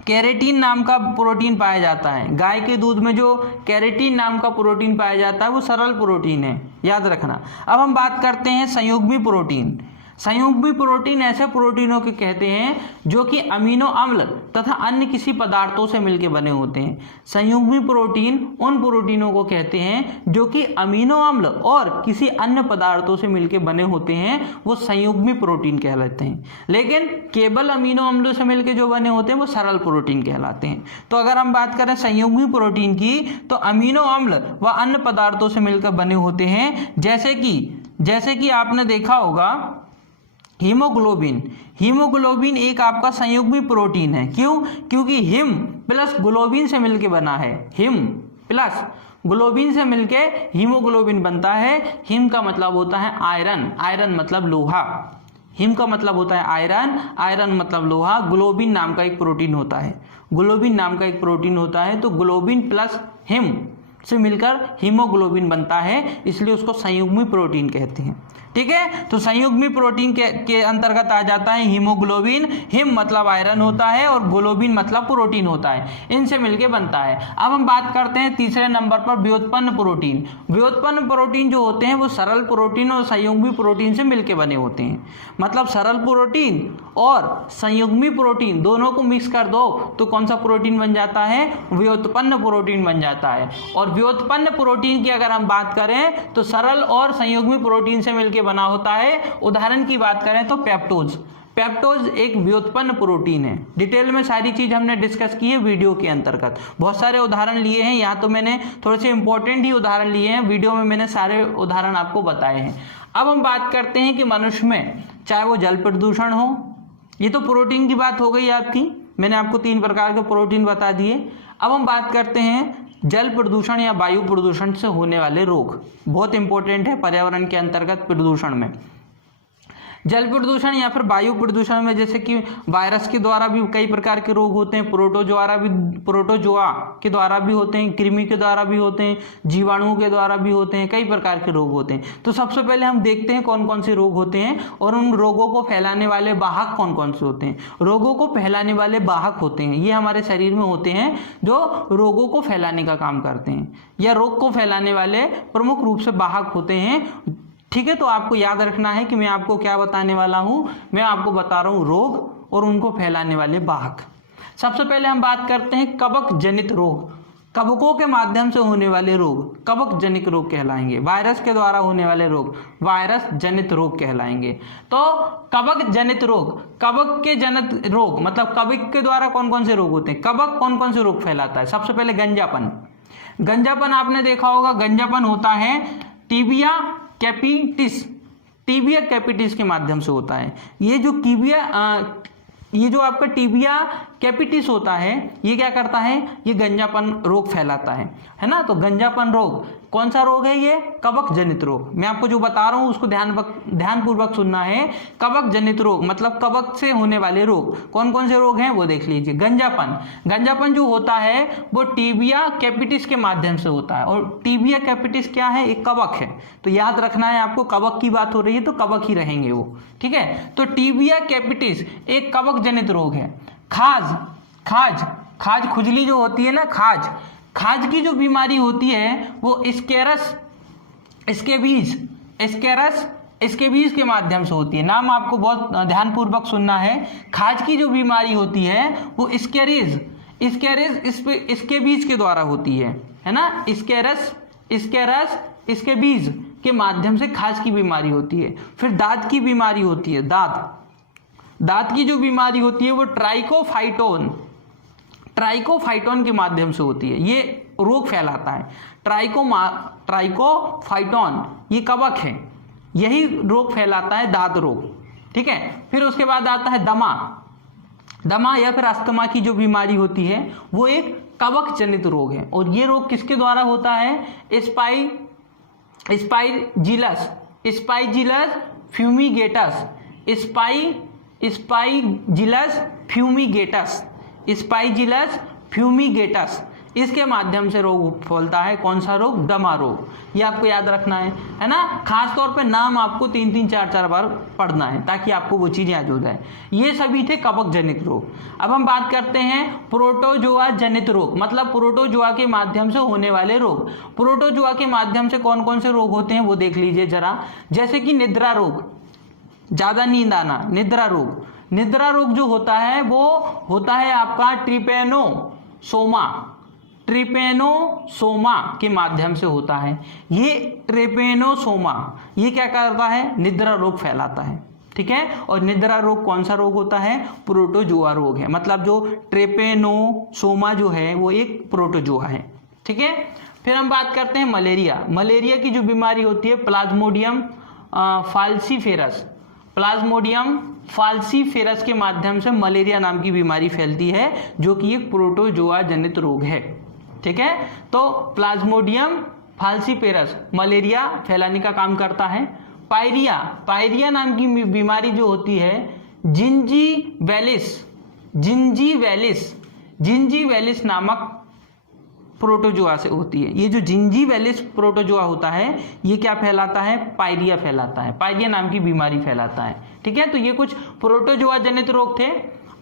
कैरेटीन नाम का प्रोटीन पाया जाता है। गाय के दूध में जो कैरेटीन नाम का प्रोटीन पाया जाता है वो सरल प्रोटीन है, याद रखना। अब हम बात करते हैं संयुग्मी प्रोटीन। संयुग्मी प्रोटीन ऐसे प्रोटीनों के कहते हैं जो कि अमीनो अम्ल तथा अन्य किसी पदार्थों से मिलकर बने होते हैं। संयुग्मी प्रोटीन उन प्रोटीनों को कहते हैं जो कि अमीनो अम्ल और किसी अन्य पदार्थों से मिलकर बने होते हैं, वो संयुग्मी प्रोटीन कहलाते हैं। लेकिन केवल अमीनो अम्लों से मिलकर जो बने होते हैं वो सरल प्रोटीन कहलाते हैं। तो अगर हम बात करें संयुग्मी प्रोटीन की तो अमीनो अम्ल व अन्य पदार्थों से मिलकर बने होते हैं, जैसे कि आपने देखा होगा हीमोग्लोबिन एक आपका संयुग्मी प्रोटीन है। क्यों? क्योंकि हिम प्लस ग्लोबिन से मिलके बना है। हिम प्लस ग्लोबिन से मिलके हीमोग्लोबिन बनता है। हिम का मतलब होता है आयरन, आयरन मतलब लोहा। हिम का मतलब होता है आयरन, आयरन मतलब लोहा। ग्लोबिन नाम का एक प्रोटीन होता है, ग्लोबिन नाम का एक प्रोटीन होता है। तो ग्लोबिन प्लस हिम से मिलकर हीमोग्लोबिन बनता है, इसलिए उसको संयुग्मी प्रोटीन कहते हैं। ठीक है, तो संयुग्मी प्रोटीन के अंतर्गत आ जाता है हीमोग्लोबिन। हिम मतलब आयरन होता है और ग्लोबिन मतलब प्रोटीन होता है, इनसे मिलके बनता है। अब हम बात करते हैं तीसरे नंबर पर व्युत्पन्न प्रोटीन। व्युत्पन्न प्रोटीन जो होते हैं वो सरल प्रोटीन और संयुग्मी प्रोटीन से मिलके बने होते हैं। मतलब सरल प्रोटीन और संयुग्मी प्रोटीन दोनों को मिक्स कर दो तो कौन सा प्रोटीन बन जाता है? व्युत्पन्न प्रोटीन बन जाता है। और व्युत्पन्न प्रोटीन की अगर हम बात करें तो सरल और संयुग्मी प्रोटीन से मिलकर बना होता है। उदाहरण की बात करें तो पेप्टोज, पेप्टोज एक व्युत्पन्न प्रोटीन है। डिटेल में सारी चीज हमने डिस्कस की है वीडियो के अंतर्गत, बहुत सारे उदाहरण लिए हैं। यहाँ तो मैंने थोड़े से इंपॉर्टेंट ही उदाहरण लिए हैं, वीडियो में मैंने सारे उदाहरण आपको बताए हैं। अब हम बात करते हैं कि मनुष्य में चाहे वो जल प्रदूषण हो, ये तो प्रोटीन की बात हो गई आपकी, मैंने आपको 3 प्रकार के प्रोटीन बता दिए। अब हम बात करते हैं जल प्रदूषण या वायु प्रदूषण से होने वाले रोग, बहुत इंपॉर्टेंट है पर्यावरण के अंतर्गत प्रदूषण में। जल प्रदूषण या फिर वायु प्रदूषण में जैसे कि वायरस के द्वारा भी कई प्रकार के रोग होते हैं, प्रोटोजोआ के द्वारा भी होते हैं, कृमि के द्वारा भी होते हैं, जीवाणुओं के द्वारा भी होते हैं, कई प्रकार के रोग होते हैं। तो सबसे पहले हम देखते हैं कौन कौन से रोग होते हैं और उन रोगों को फैलाने वाले वाहक कौन कौन से होते हैं। रोगों को फैलाने वाले वाहक होते हैं, ये हमारे शरीर में होते हैं जो रोगों को फैलाने का काम करते हैं, या रोग को फैलाने वाले प्रमुख रूप से वाहक होते हैं। ठीक है, तो आपको याद रखना है कि मैं आपको क्या बताने वाला हूं, मैं आपको बता रहा हूं रोग और उनको फैलाने वाले वाहक। सबसे पहले हम बात करते हैं कवक जनित रोग। कवकों के माध्यम से होने वाले रोग कवक जनित रोग कहलाएंगे। वायरस के द्वारा होने वाले रोग वायरस जनित रोग कहलाएंगे। तो कवक जनित रोग, कवक के जनित रोग मतलब कवक के द्वारा कौन कौन से रोग होते हैं, कवक कौन कौन से रोग फैलाता है। सबसे पहले गंजापन, गंजापन आपने देखा होगा, गंजापन होता है टीबिया कैपिटिस, टीबिया कैपिटिस के माध्यम से होता है। ये जो आपका टीबिया कैपिटिस होता है ये क्या करता है, ये गंजापन रोग फैलाता है ना। तो गंजापन रोग कौन सा रोग है, ये कवक जनित रोग। मैं आपको जो बता रहा हूं उसको ध्यानपूर्वक सुनना है। कवक जनित रोग मतलब कवक से होने वाले रोग, कौन कौन से रोग हैं वो देख लीजिए। गंजापन, गंजापन जो होता है वो टीबिया कैपिटिस के माध्यम से होता है। और टीबिया कैपिटिस क्या है, एक कवक है, तो याद रखना है आपको, कवक की बात हो रही है तो कवक ही रहेंगे वो। ठीक है, तो टीबिया कैपिटिस एक कवक जनित रोग है। खाज, खाज, खाज खुजली जो होती है ना, खाज, खाज की जो बीमारी होती है वो स्केरस स्केबीज के माध्यम से होती है। नाम आपको बहुत ध्यानपूर्वक सुनना है। खाज की जो बीमारी होती है वो स्केबीज के द्वारा होती है ना। स्केरस स्केबीज के माध्यम से खाज की बीमारी होती है। फिर दांत की बीमारी होती है, दांत की जो बीमारी होती है वो ट्राइकोफाइटोन के माध्यम से होती है, ये रोग फैलाता है। ट्राइकोफाइटोन ये कवक है, यही रोग फैलाता है, दांत रोग। ठीक है, फिर उसके बाद आता है दमा, दमा या फिर अस्थमा की जो बीमारी होती है वो एक कवक जनित रोग है। और ये रोग किसके द्वारा होता है, स्पाइजिलस फ्यूमिगेटस, स्पाइजिलस फ्यूमिगेटस इसके माध्यम से रोग फैलता है। कौन सा रोग, दमा रोग। ये आपको याद रखना है ना। खास तौर पे नाम आपको 3-3, 4-4 बार पढ़ना है ताकि आपको वो चीज याद हो जाए। ये सभी थे कवक जनित रोग। अब हम बात करते हैं प्रोटोजोआ जनित रोग, मतलब प्रोटोजोआ के माध्यम से होने वाले रोग। प्रोटोजोआ के माध्यम से कौन कौन से रोग होते हैं वो देख लीजिए जरा। जैसे कि निद्रा रोग, ज्यादा नींद आना, निद्रा रोग। निद्रा रोग जो होता है वो होता है आपका ट्रिपेनोसोमा के माध्यम से होता है। ये ट्रिपेनोसोमा ये क्या करता है, निद्रा रोग फैलाता है। ठीक है, और निद्रा रोग कौन सा रोग होता है, प्रोटोजोआ रोग है। मतलब जो ट्रिपेनोसोमा जो है वो एक प्रोटोजोआ है। ठीक है, फिर हम बात करते हैं मलेरिया। मलेरिया की जो बीमारी होती है प्लाज्मोडियम फाल्सीफेरस के माध्यम से मलेरिया नाम की बीमारी फैलती है, जो कि एक प्रोटोजोआ जनित रोग है। ठीक है, तो प्लाज्मोडियम फाल्सीफेरस मलेरिया फैलाने का काम करता है। पायरिया, पायरिया नाम की बीमारी जो होती है जिंजीवेलिस नामक प्रोटोजोआ से होती है। ये जो जिंजीवेलिस प्रोटोजोआ होता है ये क्या फैलाता है? पायरिया फैलाता है, पायरिया नाम की बीमारी फैलाता है। ठीक है, तो ये कुछ प्रोटोजोआ जनित रोग थे।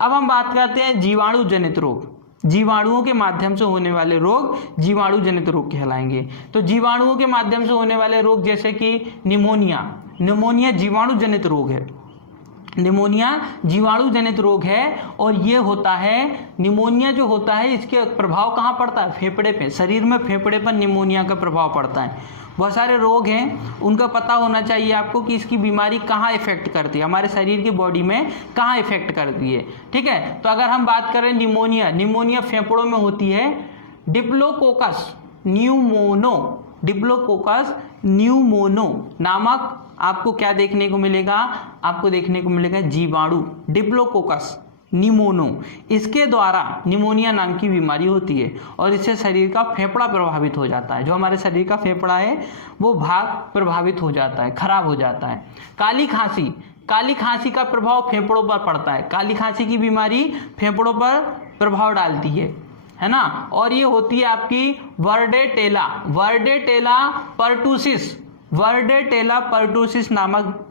अब हम बात करते हैं जीवाणु जनित रोग। जीवाणुओं के माध्यम से होने वाले रोग जीवाणु जनित रोग कहलाएंगे। तो जीवाणुओं के माध्यम से होने वाले रोग जैसे कि निमोनिया जीवाणु जनित रोग है। निमोनिया जीवाणु जनित रोग है और ये होता है, निमोनिया जो होता है इसके प्रभाव कहाँ पड़ता है? फेफड़े पे, शरीर में फेफड़े पर निमोनिया का प्रभाव पड़ता है। बहुत सारे रोग हैं, उनका पता होना चाहिए आपको कि इसकी बीमारी कहाँ इफेक्ट करती है, हमारे शरीर की बॉडी में कहाँ इफेक्ट करती है। ठीक है, तो अगर हम बात करें निमोनिया फेफड़ों में होती है। डिप्लोकोकस न्यूमोनो नामक आपको क्या देखने को मिलेगा? आपको देखने को मिलेगा जीवाणु डिप्लोकोकस निमोनो, इसके द्वारा निमोनिया नाम की बीमारी होती है और इससे शरीर का फेफड़ा प्रभावित हो जाता है। जो हमारे शरीर का फेफड़ा है वो भाग प्रभावित हो जाता है, खराब हो जाता है। काली खांसी का प्रभाव फेफड़ों पर पड़ता है। काली खांसी की बीमारी फेफड़ों पर प्रभाव डालती है ना। और ये होती है आपकी वर्डेटेला पर्टूसिस नामक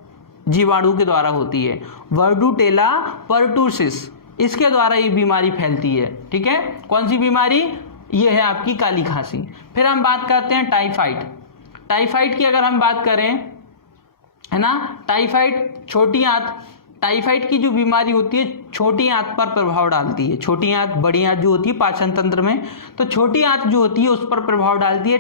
जीवाणु के द्वारा होती है। वर्डुटेला पर्टूसिस, इसके द्वारा ये बीमारी फैलती है। ठीक है, कौन सी बीमारी? ये है आपकी काली खांसी। फिर हम बात करते हैं टाइफाइड की अगर हम बात करें, है ना, छोटी आंत, टाइफाइड की जो बीमारी होती है छोटी आंत पर प्रभाव डालती है। छोटी आंत, बड़ी आंत जो होती है पाचन तंत्र में, तो छोटी आंत जो होती है उस पर प्रभाव डालती है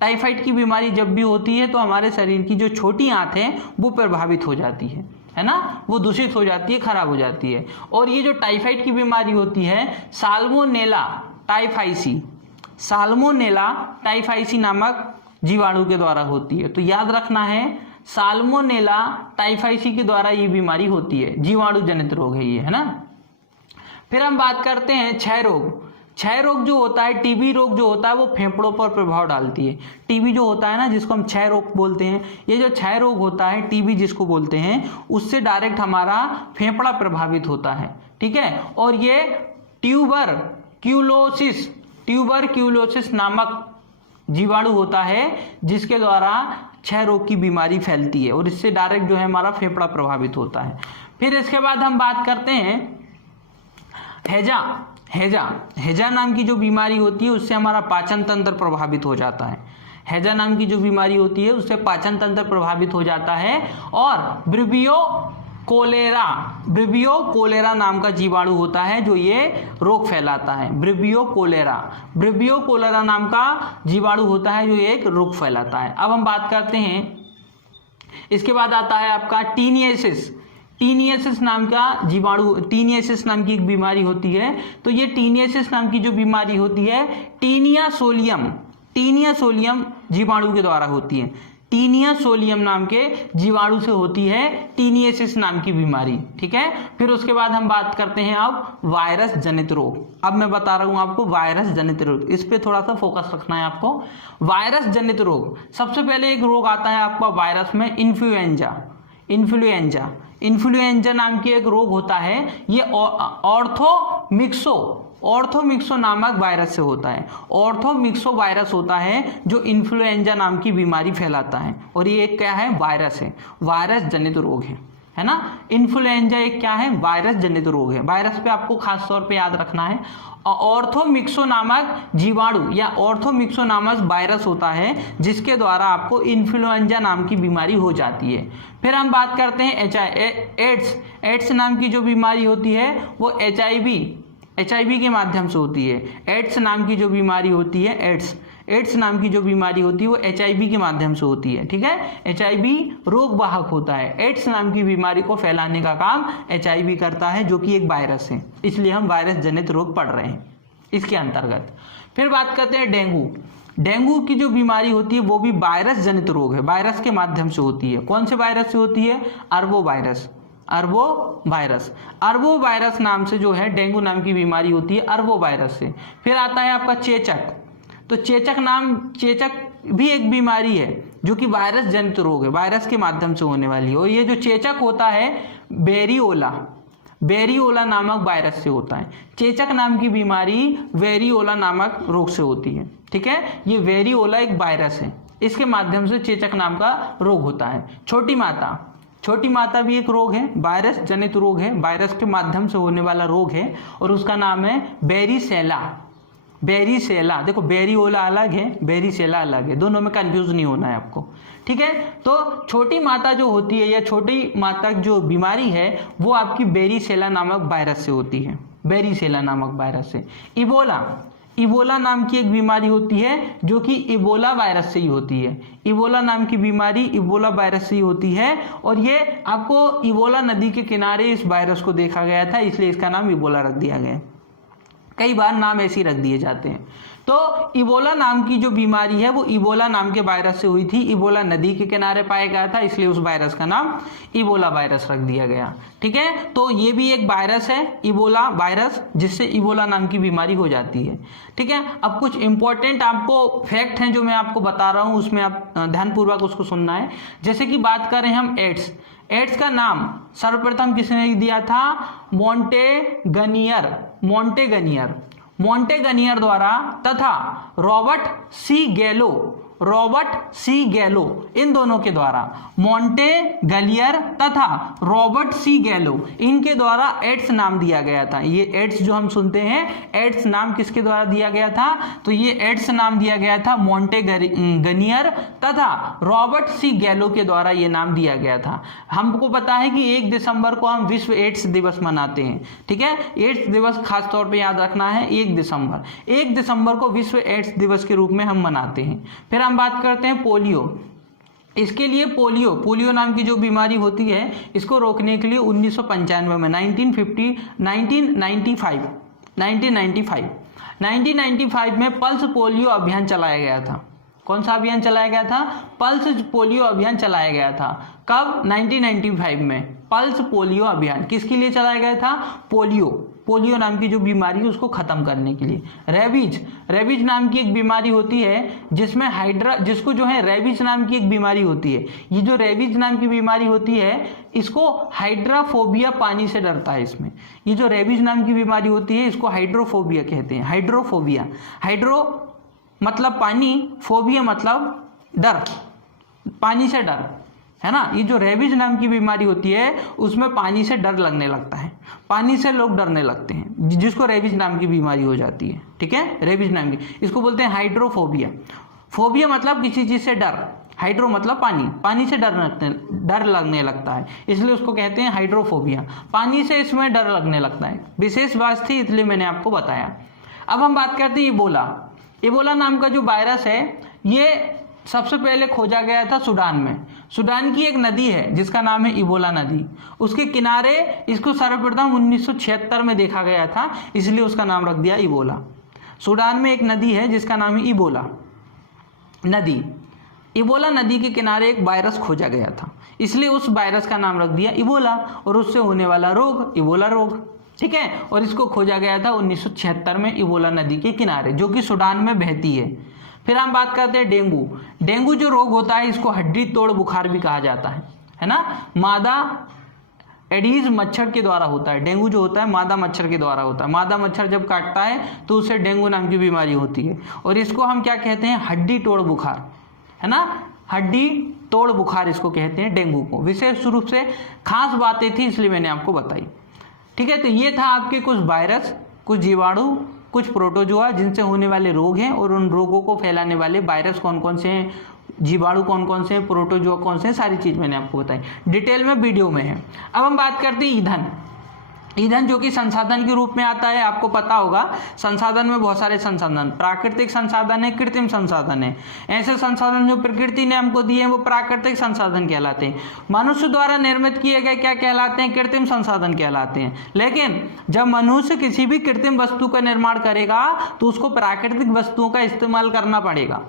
टाइफाइड की बीमारी जब भी होती है तो हमारे शरीर की जो छोटी आंत है वो प्रभावित हो जाती है ना, वो दूषित हो जाती है, खराब हो जाती है। और ये जो टाइफाइड की बीमारी होती है साल्मोनेला टाइफाइसी नामक जीवाणु के द्वारा होती है। तो याद रखना है, साल्मोनेला टाइफाइसी के द्वारा ये बीमारी होती है, जीवाणु जनित रोग है ये, है ना। फिर हम बात करते हैं क्षय रोग जो होता है, टीबी रोग जो होता है वो फेफड़ों पर प्रभाव डालती है। टीबी जो होता है ना, जिसको हम क्षय रोग बोलते हैं, ये जो क्षय रोग होता है टीबी जिसको बोलते हैं, उससे डायरेक्ट हमारा फेफड़ा प्रभावित होता है। ठीक है, और ये ट्यूबरक्यूलोसिस नामक जीवाणु होता है जिसके द्वारा क्षय रोग की बीमारी फैलती है और इससे डायरेक्ट जो है हमारा फेफड़ा प्रभावित होता है। फिर इसके बाद हम बात करते हैं हैजा नाम की जो बीमारी होती है उससे हमारा पाचन तंत्र प्रभावित हो जाता है। हैजा नाम की जो बीमारी होती है उससे पाचन तंत्र प्रभावित हो जाता है। और ब्रिबियो कोलेरा नाम का जीवाणु होता है जो ये रोग फैलाता है। ब्रिबियो कोलेरा नाम का जीवाणु होता है जो ये एक रोग फैलाता है। अब हम बात करते हैं, इसके बाद आता है आपका टीनियसिस नाम का जीवाणु, टीनियसिस नाम की एक बीमारी होती है। तो ये टीनियसिस नाम की जो बीमारी होती है टीनिया सोलियम जीवाणु के द्वारा होती है। टीनिया सोलियम नाम के जीवाणु से होती है टीनियसिस नाम की बीमारी। ठीक है, फिर उसके बाद हम बात करते हैं अब वायरस जनित रोग। अब मैं बता रहा हूं आपको वायरस जनित रोग, इस पे थोड़ा सा फोकस रखना है आपको। वायरस जनित रोग, सबसे पहले एक रोग आता है आपका वायरस में, इन्फ्लुएंजा नाम की एक रोग होता है। ये ऑर्थोमिक्सो नामक वायरस से होता है। ऑर्थोमिक्सो वायरस होता है जो इन्फ्लुएंजा नाम की बीमारी फैलाता है और ये एक क्या है? वायरस है, वायरस जनित रोग है ना। इन्फ्लुएंजा एक क्या है? वायरस जनित रोग है। वायरस पे आपको खास तौर पे याद रखना है। ऑर्थोमिक्सो नामक जीवाणु या ऑर्थोमिक्सो नामक वायरस होता है जिसके द्वारा आपको इन्फ्लुएंजा नाम की बीमारी हो जाती है। फिर हम बात करते हैं एड्स नाम की जो बीमारी होती है वो HIV के माध्यम से होती है। एड्स नाम की जो बीमारी होती है, एड्स नाम की जो बीमारी होती है वो HIV के माध्यम से होती है। ठीक है, HIV रोग वाहक होता है। एड्स नाम की बीमारी को फैलाने का काम HIV करता है जो कि एक वायरस है, इसलिए हम वायरस जनित रोग पढ़ रहे हैं इसके अंतर्गत। फिर बात करते हैं डेंगू की जो बीमारी होती है वो भी वायरस जनित रोग है, वायरस के माध्यम से होती है। कौन से वायरस से होती है? अरबो वायरस नाम से जो है डेंगू नाम की बीमारी होती है, अरबो वायरस से। फिर आता है आपका चेचक। तो चेचक भी एक बीमारी है। जो कि वायरस जनित रोग है, वायरस के माध्यम से होने वाली है। और ये जो चेचक होता है वेरियोला, वेरियोला नामक वायरस से होता है। चेचक नाम की बीमारी वेरियोला नामक रोग से होती है। ठीक है, ये वेरियोला एक वायरस है, इसके माध्यम से चेचक नाम का रोग होता है। छोटी माता, छोटी माता भी एक रोग है, वायरस जनित रोग है, वायरस के माध्यम से होने वाला रोग है और उसका नाम है बेरीसेला। बेरीसेला, देखो बेरियोला अलग है, बेरीसेला अलग है, दोनों में कंफ्यूज नहीं होना है आपको। ठीक है, तो छोटी माता जो होती है या छोटी माता जो बीमारी है वो आपकी बेरीसेला नामक वायरस से होती है, बेरीसेला नामक वायरस से। इबोला, इबोला नाम की एक बीमारी होती है जो कि इबोला वायरस से ही होती है। इबोला नाम की बीमारी इबोला वायरस से ही होती है और ये आपको इबोला नदी के किनारे इस वायरस को देखा गया था, इसलिए इसका नाम इबोला रख दिया गया। कई बार नाम ऐसे ही रख दिए जाते हैं। तो इबोला नाम की जो बीमारी है वो इबोला नाम के वायरस से हुई थी। इबोला नदी के किनारे पाया गया था, इसलिए उस वायरस का नाम इबोला वायरस रख दिया गया। ठीक है, तो ये भी एक वायरस है, इबोला वायरस, जिससे इबोला नाम की बीमारी हो जाती है। ठीक है, अब कुछ इंपॉर्टेंट आपको फैक्ट हैं जो मैं आपको बता रहा हूँ, उसमें आप ध्यानपूर्वक उसको सुनना है। जैसे कि बात करें हम एड्स, एड्स का नाम सर्वप्रथम किसने दिया था? मोंटेगनियर, मोंटेगनियर, मोंटेगनियर द्वारा तथा रॉबर्ट सी गैलो, रॉबर्ट सी गैलो, इन दोनों के द्वारा, मोंटेगलियर तथा रॉबर्ट सी गैलो, इनके द्वारा एड्स नाम दिया गया था। ये एड्स जो हम सुनते हैं, एड्स नाम किसके द्वारा दिया गया था? तो ये एड्स नाम दिया गया था मोंटेगनियर तथा रॉबर्ट सी गैलो के द्वारा ये नाम दिया गया था। हमको पता है कि 1 दिसंबर को हम विश्व एड्स दिवस मनाते हैं। ठीक है, एड्स दिवस खास तौर पे याद रखना है, 1 दिसंबर, 1 दिसंबर को विश्व एड्स दिवस के रूप में हम मनाते हैं। फिर हम बात करते हैं पोलियो। इसके लिए पोलियो, पोलियो नाम की जो बीमारी होती है, इसको रोकने के लिए 1995 में 1995 में पल्स पोलियो अभियान चलाया गया था। कौन सा अभियान चलाया गया था? पल्स पोलियो अभियान चलाया गया था। कब? 1995 में पल्स पोलियो अभियान किसके लिए चलाया गया था? पोलियो, पोलियो नाम की जो बीमारी है उसको खत्म करने के लिए। रेबीज, रेबीज नाम की एक बीमारी होती है जिसमें जिसको जो है रेबीज नाम की एक बीमारी होती है। ये जो रेबीज नाम की बीमारी होती है इसको हाइड्रोफोबिया, पानी से डरता है इसमें। ये जो रेबीज नाम की बीमारी होती है इसको हाइड्रोफोबिया कहते हैं। हाइड्रोफोबिया, हाइड्रो मतलब पानी, फोबिया मतलब डर, पानी से डर, है ना। ये जो रेबीज नाम की बीमारी होती है उसमें पानी से डर लगने लगता है, पानी से लोग डरने लगते हैं, जिसको रेबीज नाम की बीमारी हो जाती है। ठीक है, रेबीज नाम की, इसको बोलते हैं हाइड्रोफोबिया। फोबिया मतलब किसी चीज से डर, हाइड्रो मतलब पानी, पानी से डर लगने लगता है, इसलिए उसको कहते हैं हाइड्रोफोबिया। पानी से इसमें डर लगने लगता है, विशेष बात थी इसलिए मैंने आपको बताया। अब हम बात करते हैं इबोला। इबोला नाम का जो वायरस है ये सबसे पहले खोजा गया था सूडान में। सूडान की एक नदी है जिसका नाम है इबोला नदी, उसके किनारे इसको सर्वप्रथम 1976 में देखा गया था, इसलिए उसका नाम रख दिया इबोला। सूडान में एक नदी है जिसका नाम है इबोला नदी। इबोला नदी के किनारे एक वायरस खोजा गया था, इसलिए उस वायरस का नाम रख दिया इबोला, और उससे होने वाला रोग इबोला रोग। ठीक है, और इसको खोजा गया था 1976 में इबोला नदी के किनारे, जो कि सूडान में बहती है। फिर हम बात करते हैं डेंगू। डेंगू जो रोग होता है इसको हड्डी तोड़ बुखार भी कहा जाता है ना। मादा एडीज मच्छर के द्वारा होता है। डेंगू जो होता है मादा मच्छर के द्वारा होता है। मादा मच्छर जब काटता है तो उससे डेंगू नाम की बीमारी होती है, और इसको हम क्या कहते हैं? हड्डी तोड़ बुखार, है ना। हड्डी तोड़ बुखार इसको कहते हैं डेंगू को। विशेष रूप से खास बातें थी इसलिए मैंने आपको बताई। ठीक है, तो ये था आपके कुछ वायरस, कुछ जीवाणु, कुछ प्रोटोजोआ जिनसे होने वाले रोग हैं, और उन रोगों को फैलाने वाले वायरस कौन कौन से हैं, जीवाणु कौन कौन से हैं, प्रोटोजोआ कौन से हैं, सारी चीज मैंने आपको बताई, डिटेल में वीडियो में है। अब हम बात करते हैं ईंधन। ईंधन जो कि संसाधन के रूप में आता है, आपको पता होगा संसाधन में बहुत सारे संसाधन, प्राकृतिक संसाधन है, कृत्रिम संसाधन है। ऐसे संसाधन जो प्रकृति ने हमको दिए हैं वो प्राकृतिक संसाधन कहलाते हैं। मनुष्य द्वारा निर्मित किए गए क्या कहलाते हैं? कृत्रिम संसाधन कहलाते हैं। लेकिन जब मनुष्य किसी भी कृत्रिम वस्तु का निर्माण करेगा तो उसको प्राकृतिक वस्तुओं का इस्तेमाल करना पड़ेगा।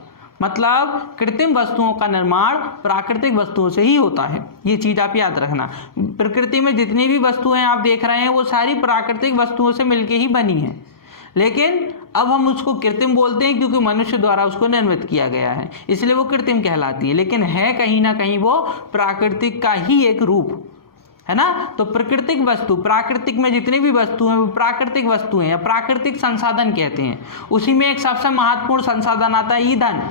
मतलब कृत्रिम वस्तुओं का निर्माण प्राकृतिक वस्तुओं से ही होता है, ये चीज आप याद रखना। प्रकृति में जितनी भी वस्तुएं आप देख रहे हैं वो सारी प्राकृतिक वस्तुओं से मिलके ही बनी है। लेकिन अब हम उसको कृत्रिम बोलते हैं क्योंकि मनुष्य द्वारा उसको निर्मित किया गया है, इसलिए वो कृत्रिम कहलाती है, लेकिन है कहीं ना कहीं वो प्राकृतिक का ही एक रूप है ना। तो प्राकृतिक वस्तु, प्राकृतिक में जितनी भी वस्तु हैं वो प्राकृतिक वस्तुएं या प्राकृतिक संसाधन कहते हैं। उसी में एक सबसे महत्वपूर्ण संसाधन आता है ईंधन,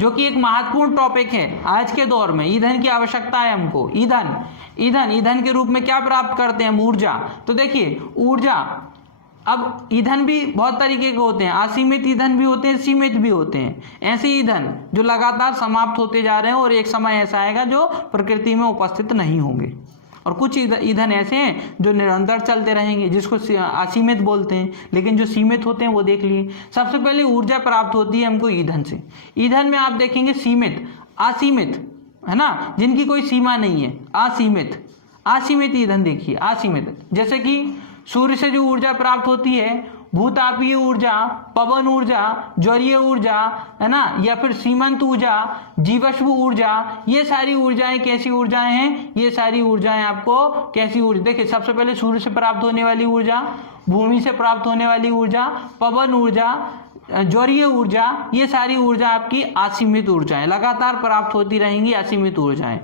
जो कि एक महत्वपूर्ण टॉपिक है आज के दौर में। ईंधन की आवश्यकता है हमको। ईंधन के रूप में क्या प्राप्त करते हैं? ऊर्जा। तो देखिए ऊर्जा, अब ईंधन भी बहुत तरीके के होते हैं, असीमित ईंधन भी होते हैं, सीमित भी होते हैं। ऐसे ईंधन जो लगातार समाप्त होते जा रहे हैं और एक समय ऐसा आएगा जो प्रकृति में उपस्थित नहीं होंगे, और कुछ ईंधन ऐसे हैं जो निरंतर चलते रहेंगे, जिसको असीमित बोलते हैं, लेकिन जो सीमित होते हैं वो देख लिए। सबसे पहले ऊर्जा प्राप्त होती है हमको ईंधन से। ईंधन में आप देखेंगे सीमित, असीमित, है ना, जिनकी कोई सीमा नहीं है, असीमित ईंधन देखिए, असीमित। जैसे कि सूर्य से जो ऊर्जा प्राप्त होती है, भूतापीय ऊर्जा, पवन ऊर्जा, ज्वरीय ऊर्जा, है ना, या फिर सीमंत ऊर्जा, जीवाश्म ऊर्जा, ये सारी ऊर्जाएं कैसी ऊर्जाएं हैं? ये सारी ऊर्जाएं आपको कैसी ऊर्जा, देखिए सबसे पहले सूर्य से प्राप्त होने वाली ऊर्जा, भूमि से प्राप्त होने वाली ऊर्जा, पवन ऊर्जा, ज्वरीय ऊर्जा, ये सारी ऊर्जा आपकी असीमित ऊर्जाएं, लगातार प्राप्त होती रहेंगी असीमित ऊर्जाएं।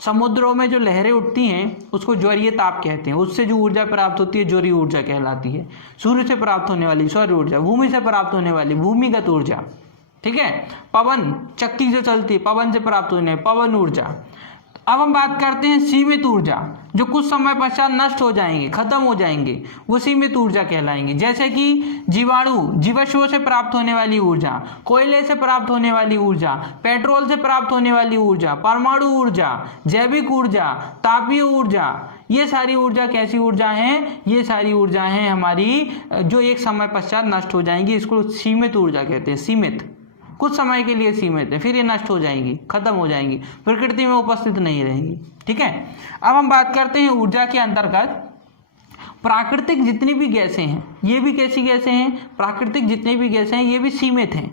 समुद्रों में जो लहरें उठती हैं उसको ज्वरीय ताप कहते हैं, उससे जो ऊर्जा प्राप्त होती है ज्वरीय ऊर्जा कहलाती है। सूर्य से प्राप्त होने वाली सौर ऊर्जा, भूमि से प्राप्त होने वाली भूमिगत ऊर्जा, ठीक है। पवन, चक्की से चलती है, पवन से प्राप्त होने पवन ऊर्जा। अब हम बात करते हैं सीमित ऊर्जा, जो कुछ समय पश्चात नष्ट हो जाएंगे, खत्म हो जाएंगे, वो सीमित ऊर्जा कहलाएंगे। जैसे कि जीवाश्मों से प्राप्त होने वाली ऊर्जा, कोयले से प्राप्त होने वाली ऊर्जा, पेट्रोल से प्राप्त होने वाली ऊर्जा, परमाणु ऊर्जा, जैविक ऊर्जा, तापीय ऊर्जा, ये सारी ऊर्जा कैसी ऊर्जा हैं? ये सारी ऊर्जा हैं हमारी जो एक समय पश्चात नष्ट हो जाएंगी, इसको सीमित ऊर्जा कहते हैं। सीमित, कुछ समय के लिए सीमित है, फिर ये नष्ट हो जाएंगी, खत्म हो जाएंगी, प्रकृति में उपस्थित नहीं रहेंगी, ठीक है। अब हम बात करते हैं ऊर्जा के अंतर्गत प्राकृतिक जितनी भी गैसें हैं, ये भी कैसी गैसें हैं? प्राकृतिक जितनी भी गैसें हैं ये भी सीमित हैं,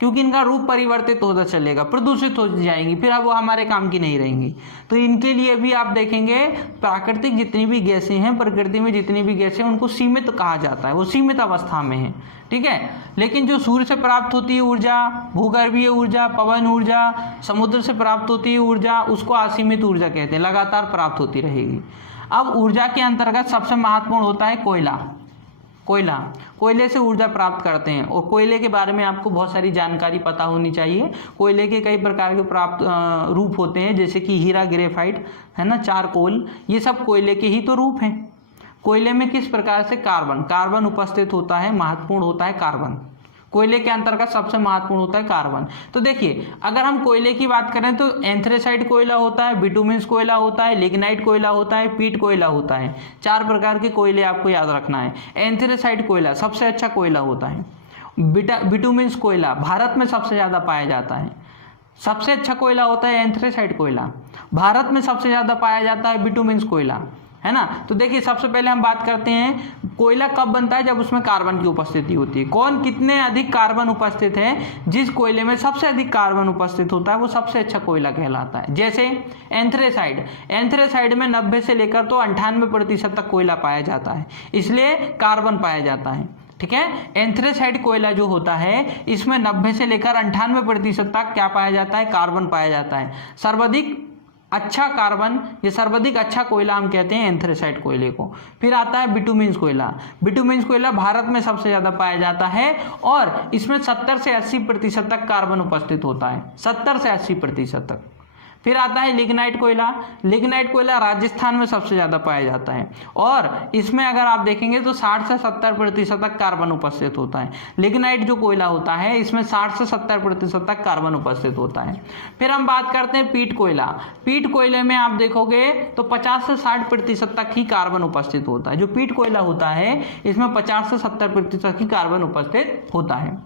क्योंकि इनका रूप परिवर्तित होता चलेगा, प्रदूषित हो जाएंगी, फिर अब वो हमारे काम की नहीं रहेंगी। तो इनके लिए भी आप देखेंगे प्राकृतिक जितनी भी गैसें हैं, प्रकृति में जितनी भी गैसें, उनको सीमित कहा जाता है, वो सीमित अवस्था में है, ठीक है। लेकिन जो सूर्य से प्राप्त होती है ऊर्जा, भूगर्भीय ऊर्जा, पवन ऊर्जा, समुद्र से प्राप्त होती है ऊर्जा, उसको असीमित ऊर्जा कहते हैं, लगातार प्राप्त होती रहेगी। अब ऊर्जा के अंतर्गत सबसे महत्वपूर्ण होता है कोयले से ऊर्जा प्राप्त करते हैं, और कोयले के बारे में आपको बहुत सारी जानकारी पता होनी चाहिए। कोयले के कई प्रकार के प्राप्त रूप होते हैं, जैसे कि हीरा, ग्रेफाइट, है ना, चारकोल, ये सब कोयले के ही तो रूप हैं। कोयले में किस प्रकार से कार्बन उपस्थित होता है, महत्वपूर्ण होता है कार्बन। कोयले के अंतर्गत सबसे महत्वपूर्ण होता है कार्बन। तो देखिए अगर हम कोयले की बात करें तो एंथ्रेसाइट कोयला होता है, बिटुमिन्स कोयला होता है, लिग्नाइट कोयला होता है, पीट कोयला होता है। 4 प्रकार के कोयले आपको याद रखना है। एंथ्रेसाइट कोयला सबसे अच्छा कोयला होता है। बिटुमिन्स कोयला भारत में सबसे ज़्यादा पाया जाता है, सबसे अच्छा कोयला होता है एंथ्रेसाइट कोयला। भारत में सबसे ज़्यादा पाया जाता है बिटुमिन्स कोयला, है ना। तो देखिए सबसे पहले हम बात करते हैं कोयला कब बनता है, जब उसमें कार्बन की उपस्थिति होती है। कौन कितने अधिक कार्बन उपस्थित है, जिस कोयले में सबसे अधिक कार्बन उपस्थित होता है वो सबसे अच्छा कोयला कहलाता है। जैसे एंथ्रेसाइड में 90 से लेकर तो 98% तक कोयला पाया जाता है, इसलिए कार्बन पाया जाता है, ठीक है। एंथ्रेसाइड कोयला जो होता है इसमें 90 से लेकर 98% तक क्या पाया जाता है, कार्बन पाया जाता है। सर्वाधिक अच्छा कार्बन, ये सर्वाधिक अच्छा कोयला हम कहते हैं एंथ्रेसाइट कोयले को। फिर आता है बिटुमिन्स कोयला भारत में सबसे ज़्यादा पाया जाता है और इसमें 70 से 80% तक कार्बन उपस्थित होता है, 70 से 80% तक। फिर आता है लिग्नाइट कोयला राजस्थान में सबसे ज़्यादा पाया जाता है और इसमें अगर आप देखेंगे तो 60 से 70% तक कार्बन उपस्थित होता है। लिग्नाइट जो कोयला होता है इसमें 60 से 70% तक कार्बन उपस्थित होता है। फिर हम बात करते हैं पीट कोयले में आप देखोगे तो 50 से 60% तक ही कार्बन उपस्थित होता है। जो पीट कोयला होता है इसमें 50 से 70% तक ही कार्बन उपस्थित होता है।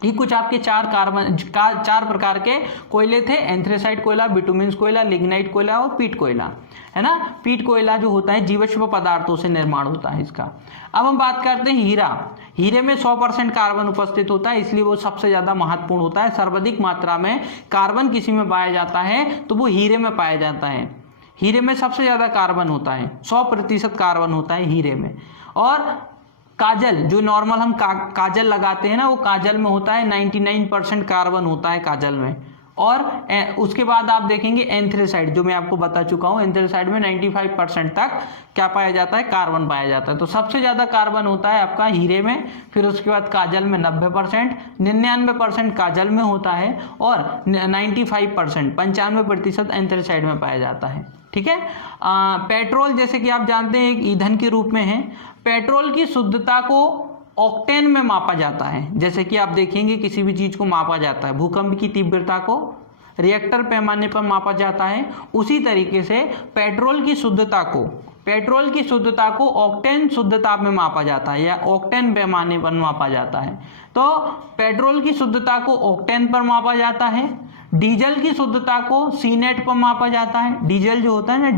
ये कुछ आपके 4 प्रकार के कोयले थे, एंथ्रेसाइट कोयला, बिटुमिन्स कोयला, लिग्नाइट कोयला और पीट कोयला, है ना। पीट कोयला जो होता है जीवाश्म पदार्थों से निर्माण होता है इसका। अब हम बात करते हैं हीरे में 100% कार्बन उपस्थित होता है, इसलिए वो सबसे ज़्यादा महत्वपूर्ण होता है। सर्वाधिक मात्रा में कार्बन किसी में पाया जाता है तो वो हीरे में पाया जाता है। हीरे में सबसे ज़्यादा कार्बन होता है, 100% कार्बन होता है हीरे में। और काजल, जो नॉर्मल हम काजल लगाते हैं ना, वो काजल में होता है 99% कार्बन होता है काजल में। और उसके बाद आप देखेंगे एंथ्रेसाइड, जो मैं आपको बता चुका हूं, एंथ्रेसाइड में 95% तक क्या पाया जाता है, कार्बन पाया जाता है। तो सबसे ज्यादा कार्बन होता है आपका हीरे में, फिर उसके बाद काजल में 90%, 99% काजल में होता है, और 95% 95% एंथ्रेसाइड में पाया जाता है। ठीक है। पेट्रोल जैसे कि आप जानते हैं एक ईंधन के रूप में है। पेट्रोल की शुद्धता को ऑक्टेन में मापा जाता है। जैसे कि आप देखेंगे किसी भी चीज को मापा जाता है, भूकंप की तीव्रता को रिएक्टर पैमाने पर मापा जाता है, उसी तरीके से पेट्रोल की शुद्धता को ऑक्टेन शुद्धता में मापा जाता है या ऑक्टेन पैमाने पर मापा जाता है। तो पेट्रोल की शुद्धता को ऑक्टेन पर मापा जाता है। डीजल की शुद्धता को सीनेट पर मापा जाता है। डीजल जो होता है ना,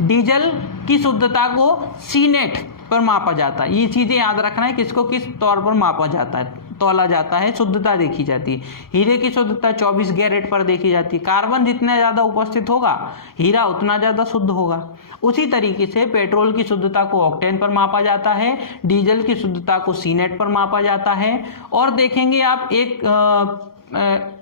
डीजल की शुद्धता को सीनेट पर मापा जाता है। ये चीजें याद रखना है, किसको किस तौर पर मापा जाता है, तौला जाता है, शुद्धता देखी जाती है। हीरे की शुद्धता 24 कैरेट पर देखी जाती है। कार्बन जितना ज्यादा उपस्थित होगा, हीरा उतना ज्यादा शुद्ध होगा। उसी तरीके से पेट्रोल की शुद्धता को ऑक्टेन पर मापा जाता है, डीजल की शुद्धता को सीनेट पर मापा जाता है। और देखेंगे आप एक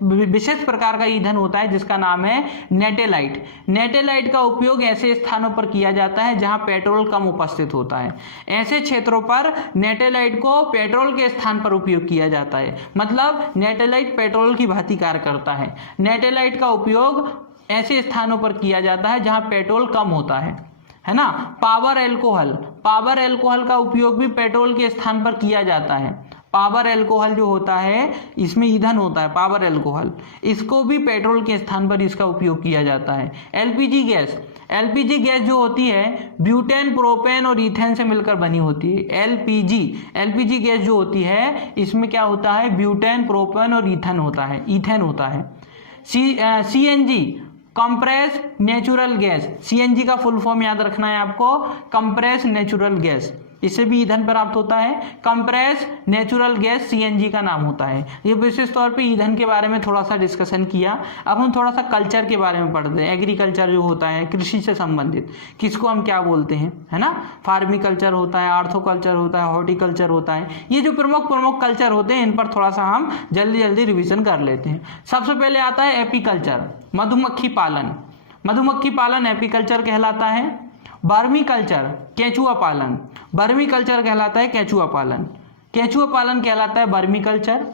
विशेष प्रकार का ईंधन होता है जिसका नाम है नेटेलाइट। नेटेलाइट का उपयोग ऐसे स्थानों पर किया जाता है जहां पेट्रोल कम उपस्थित होता है। ऐसे क्षेत्रों पर नेटेलाइट को पेट्रोल के स्थान पर उपयोग किया जाता है। मतलब नेटेलाइट पेट्रोल की भांति कार्य करता है। नेटेलाइट का उपयोग ऐसे स्थानों पर किया जाता है जहां पेट्रोल कम होता है ना। पावर एल्कोहल का उपयोग भी पेट्रोल के स्थान पर किया जाता है। पावर एल्कोहल जो होता है, इसमें ईंधन होता है पावर एल्कोहल, इसको भी पेट्रोल के स्थान पर इसका उपयोग किया जाता है। एलपीजी गैस जो होती है ब्यूटेन, प्रोपेन और ईथेन से मिलकर बनी होती है। एलपीजी गैस जो होती है, इसमें क्या होता है, ब्यूटेन, प्रोपेन और ईथेन होता है। CNG, compress natural gas, CNG का फुल फॉर्म याद रखना है आपको, कंप्रेस नेचुरल गैस, इससे भी ईंधन प्राप्त होता है। कंप्रेस नेचुरल गैस सीएनजी का नाम होता है। ये विशेष तौर पे ईंधन के बारे में थोड़ा सा डिस्कशन किया। अब हम थोड़ा सा कल्चर के बारे में पढ़ते हैं। एग्रीकल्चर जो होता है, कृषि से संबंधित, किसको हम क्या बोलते हैं, है ना। फार्मिकल्चर होता है, आर्थोकल्चर होता है, हॉर्टिकल्चर होता है। ये जो प्रमुख कल्चर होते हैं, इन पर थोड़ा सा हम जल्दी रिविजन कर लेते हैं। सबसे पहले आता है एपीकल्चर, मधुमक्खी पालन एपीकल्चर कहलाता है। बर्मी कल्चर, केंचुआ पालन, बर्मी कल्चर कहलाता है केंचुआ पालन कहलाता है बर्मी कल्चर।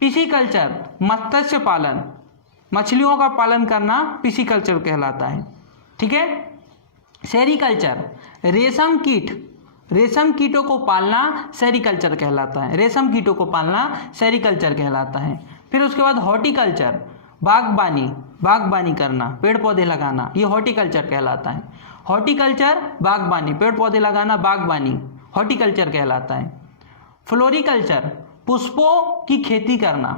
पिसीकल्चर, मत्स्य पालन, मछलियों का पालन करना पिसीकल्चर कहलाता है। ठीक है। सेरीकल्चर, रेशम कीटों को पालना सेरीकल्चर कहलाता है। फिर उसके बाद हॉर्टिकल्चर, बागबानी करना, पेड़ पौधे लगाना, ये हॉर्टिकल्चर कहलाता है। हॉर्टिकल्चर, बागबानी, पेड़ पौधे लगाना, बागबानी, हॉर्टिकल्चर कहलाता है। फ्लोरिकल्चर, पुष्पों की खेती करना,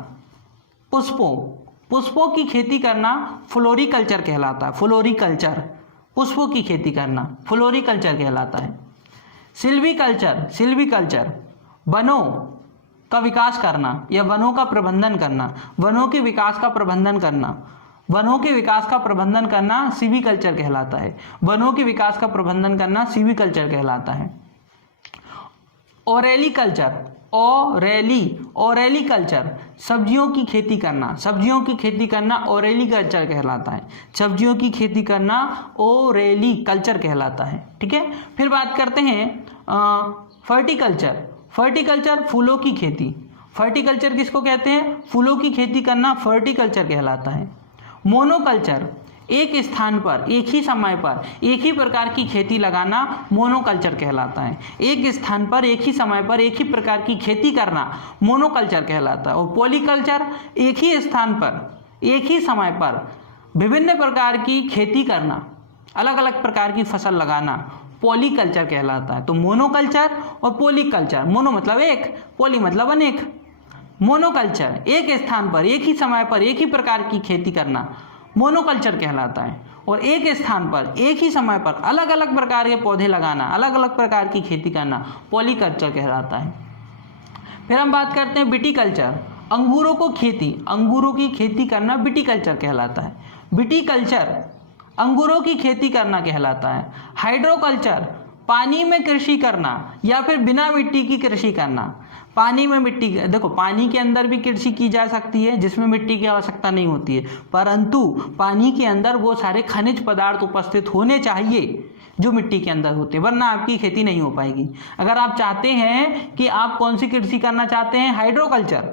पुष्पों की खेती करना फ्लोरिकल्चर कहलाता है। पुष्पों की खेती करना फ्लोरिकल्चर कहलाता है। सिल्वीकल्चर, वनों का विकास करना या वनों का प्रबंधन करना, वनों के विकास का प्रबंधन करना सिविकल्चर कहलाता है। वनों के विकास का प्रबंधन करना सिविकल्चर कहलाता है। ओरेलीकल्चर, सब्जियों की खेती करना ओरेलीकल्चर कहलाता है। सब्जियों की खेती करना ओरेलीकल्चर कहलाता है। ठीक है। फिर बात करते हैं फर्टिकल्चर, फूलों की खेती। फर्टिकल्चर किसको कहते हैं, फूलों की खेती करना फर्टिकल्चर कहलाता है। मोनोकल्चर, एक स्थान पर एक ही समय पर एक ही प्रकार की खेती लगाना मोनोकल्चर कहलाता है। एक स्थान पर एक ही समय पर एक ही प्रकार की खेती करना मोनोकल्चर कहलाता है। और पॉलीकल्चर, एक ही स्थान पर एक ही समय पर विभिन्न प्रकार की खेती करना, अलग अलग प्रकार की फसल लगाना पॉलीकल्चर कहलाता है। तो मोनोकल्चर और पॉलीकल्चर, मोनो मतलब एक, पॉली मतलब अनेक। मोनोकल्चर, एक स्थान पर एक ही समय पर एक ही प्रकार की खेती करना मोनोकल्चर कहलाता है। और एक स्थान पर एक ही समय पर अलग अलग प्रकार के पौधे लगाना, अलग अलग प्रकार की खेती करना पॉलीकल्चर कहलाता है। फिर हम बात करते हैं विटीकल्चर, अंगूरों की खेती करना विटीकल्चर कहलाता है। विटीकल्चर अंगूरों की खेती करना कहलाता है। हाइड्रोकल्चर, पानी में कृषि करना या फिर बिना मिट्टी की कृषि करना। पानी में मिट्टी, देखो पानी के अंदर भी कृषि की जा सकती है जिसमें मिट्टी की आवश्यकता नहीं होती है, परंतु पानी के अंदर वो सारे खनिज पदार्थ उपस्थित होने चाहिए जो मिट्टी के अंदर होते हैं, वरना आपकी खेती नहीं हो पाएगी। अगर आप चाहते हैं कि आप कौन सी कृषि करना चाहते हैं, हाइड्रोकल्चर,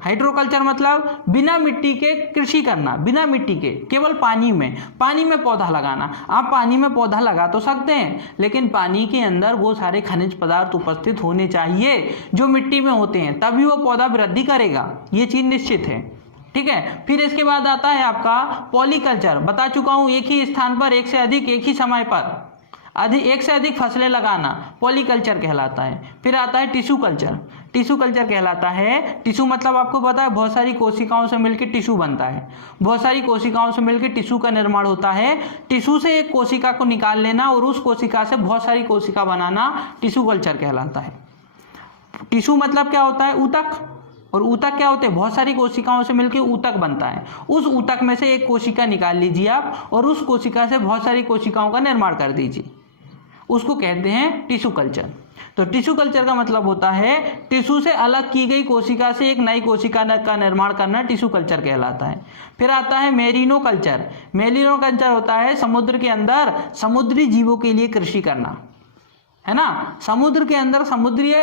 हाइड्रोकल्चर मतलब बिना मिट्टी के कृषि करना, बिना मिट्टी के, केवल पानी में पौधा लगाना। आप पानी में पौधा लगा तो सकते हैं, लेकिन पानी के अंदर वो सारे खनिज पदार्थ उपस्थित होने चाहिए जो मिट्टी में होते हैं, तभी वो पौधा वृद्धि करेगा, ये चीज निश्चित है। ठीक है, फिर इसके बाद आता है आपका पॉलीकल्चर। बता चुका हूं, एक ही स्थान पर एक से अधिक, एक ही समय पर एक से अधिक फसलें लगाना पॉलीकल्चर कहलाता है। फिर आता है टिश्यू कल्चर। टिश्यू कल्चर कहलाता है, टिश्यू मतलब आपको पता है बहुत सारी कोशिकाओं से मिलकर टिश्यू बनता है, बहुत सारी कोशिकाओं से मिलकर टिश्यू का निर्माण होता है। टिश्यू से एक कोशिका को निकाल लेना और उस कोशिका से बहुत सारी कोशिका बनाना टिश्यू कल्चर कहलाता है। टिश्यू मतलब क्या होता है, ऊतक, और ऊतक क्या होते हैं, बहुत सारी कोशिकाओं से मिलकर ऊतक बनता है। उस ऊतक में से एक कोशिका निकाल लीजिए आप और उस कोशिका से बहुत सारी कोशिकाओं का निर्माण कर दीजिए, उसको कहते हैं टिश्यू कल्चर। तो टिश्यू कल्चर का मतलब होता है टिश्यू से अलग की गई कोशिका से एक नई कोशिका का निर्माण करना टिश्यू कल्चर कहलाता है। फिर आता है मेरिनो कल्चर। मेरिनो कल्चर होता है समुद्र के अंदर समुद्री जीवों के लिए कृषि करना, है ना, समुद्र के अंदर समुद्री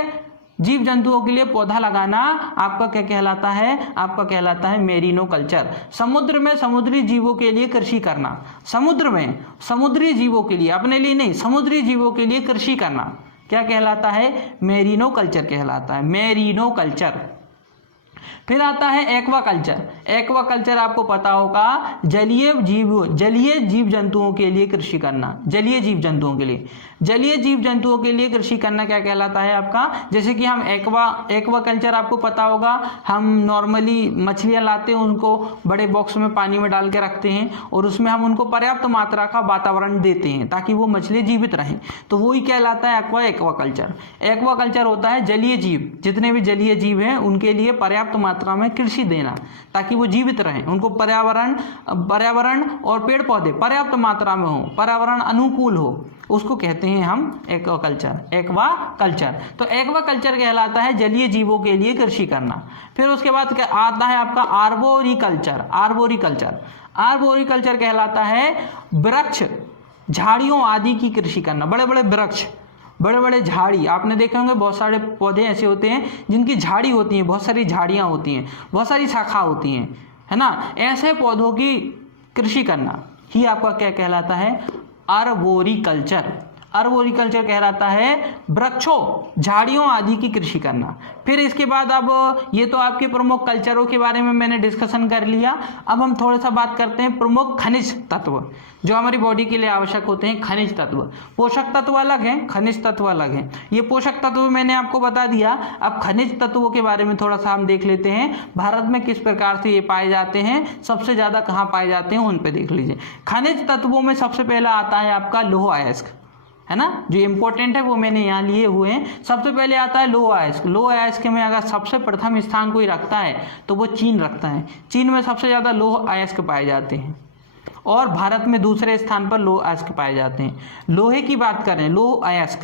जीव जंतुओं के लिए पौधा लगाना आपका क्या कहलाता है, आपका कहलाता है मेरिनो कल्चर। समुद्र में समुद्री जीवों के लिए कृषि करना, समुद्र में समुद्री जीवों के लिए, अपने लिए नहीं, समुद्री जीवों के लिए कृषि करना क्या कहलाता है, मेरिनो कल्चर कहलाता है, मेरिनो कल्चर। फिर आता है एक्वा कल्चर। एक्वा कल्चर आपको पता होगा, जलीय जीव जंतुओं के लिए कृषि करना, जलीय जीव जंतुओं के लिए, जलीय जीव जंतुओं के लिए कृषि करना क्या कहलाता है आपका, जैसे कि हम एक्वा कल्चर आपको पता होगा, हम नॉर्मली मछलियां लाते हैं, उनको बड़े बॉक्स में पानी में डाल के रखते हैं और उसमें हम उनको पर्याप्त मात्रा का वातावरण देते हैं ताकि वो मछलियां जीवित रहें, तो वही कहलाता है एक्वा कल्चर। एक्वा कल्चर होता है जलीय जीव, जितने भी जलीय जीव हैं उनके लिए पर्याप्त मात्रा में कृषि देना ताकि वो जीवित रहें, उनको पर्यावरण और पेड़ पौधे पर्याप्त मात्रा में हो, पर्यावरण अनुकूल हो, उसको कहते हैं हम एक्वा कल्चर। तो एक्वा कल्चर कहलाता है जलीय जीवों के लिए कृषि करना। फिर उसके बाद क्या आता है आपका आर्बोरिकल्चर कहलाता है वृक्ष, झाड़ियों आदि की कृषि करना, बड़े बड़े वृक्ष, बड़े बड़े झाड़ी, आपने देखे होंगे बहुत सारे पौधे ऐसे होते हैं जिनकी झाड़ी होती हैं, बहुत सारी झाड़ियाँ होती हैं, बहुत सारी शाखा होती हैं, है ना, ऐसे पौधों की कृषि करना ही आपका क्या कहलाता है, आर्बोरिकल्चर। आर्बोरिकल्चर कहलाता है वृक्षों, झाड़ियों आदि की कृषि करना। फिर इसके बाद अब ये तो आपके प्रमुख कल्चरों के बारे में मैंने डिस्कशन कर लिया। अब हम थोड़ा सा बात करते हैं प्रमुख खनिज तत्व जो हमारी बॉडी के लिए आवश्यक होते हैं। खनिज तत्व, पोषक तत्व अलग हैं, खनिज तत्व अलग हैं। ये पोषक तत्व मैंने आपको बता दिया। अब खनिज तत्वों के बारे में थोड़ा सा हम देख लेते हैं, भारत में किस प्रकार से ये पाए जाते हैं, सबसे ज्यादा कहाँ पाए जाते हैं उन पे देख लीजिए। खनिज तत्वों में सबसे पहला आता है आपका लौह अयस्क, है ना, जो इंपॉर्टेंट है वो मैंने यहाँ लिए हुए हैं। सबसे पहले आता है लौह अयस्क। लौह अयस्क में अगर सबसे प्रथम स्थान कोई रखता है तो वो चीन रखता है। चीन में सबसे ज़्यादा लौह अयस्क पाए जाते हैं और भारत में दूसरे स्थान पर लौह अयस्क पाए जाते हैं। लोहे की बात करें, लौह अयस्क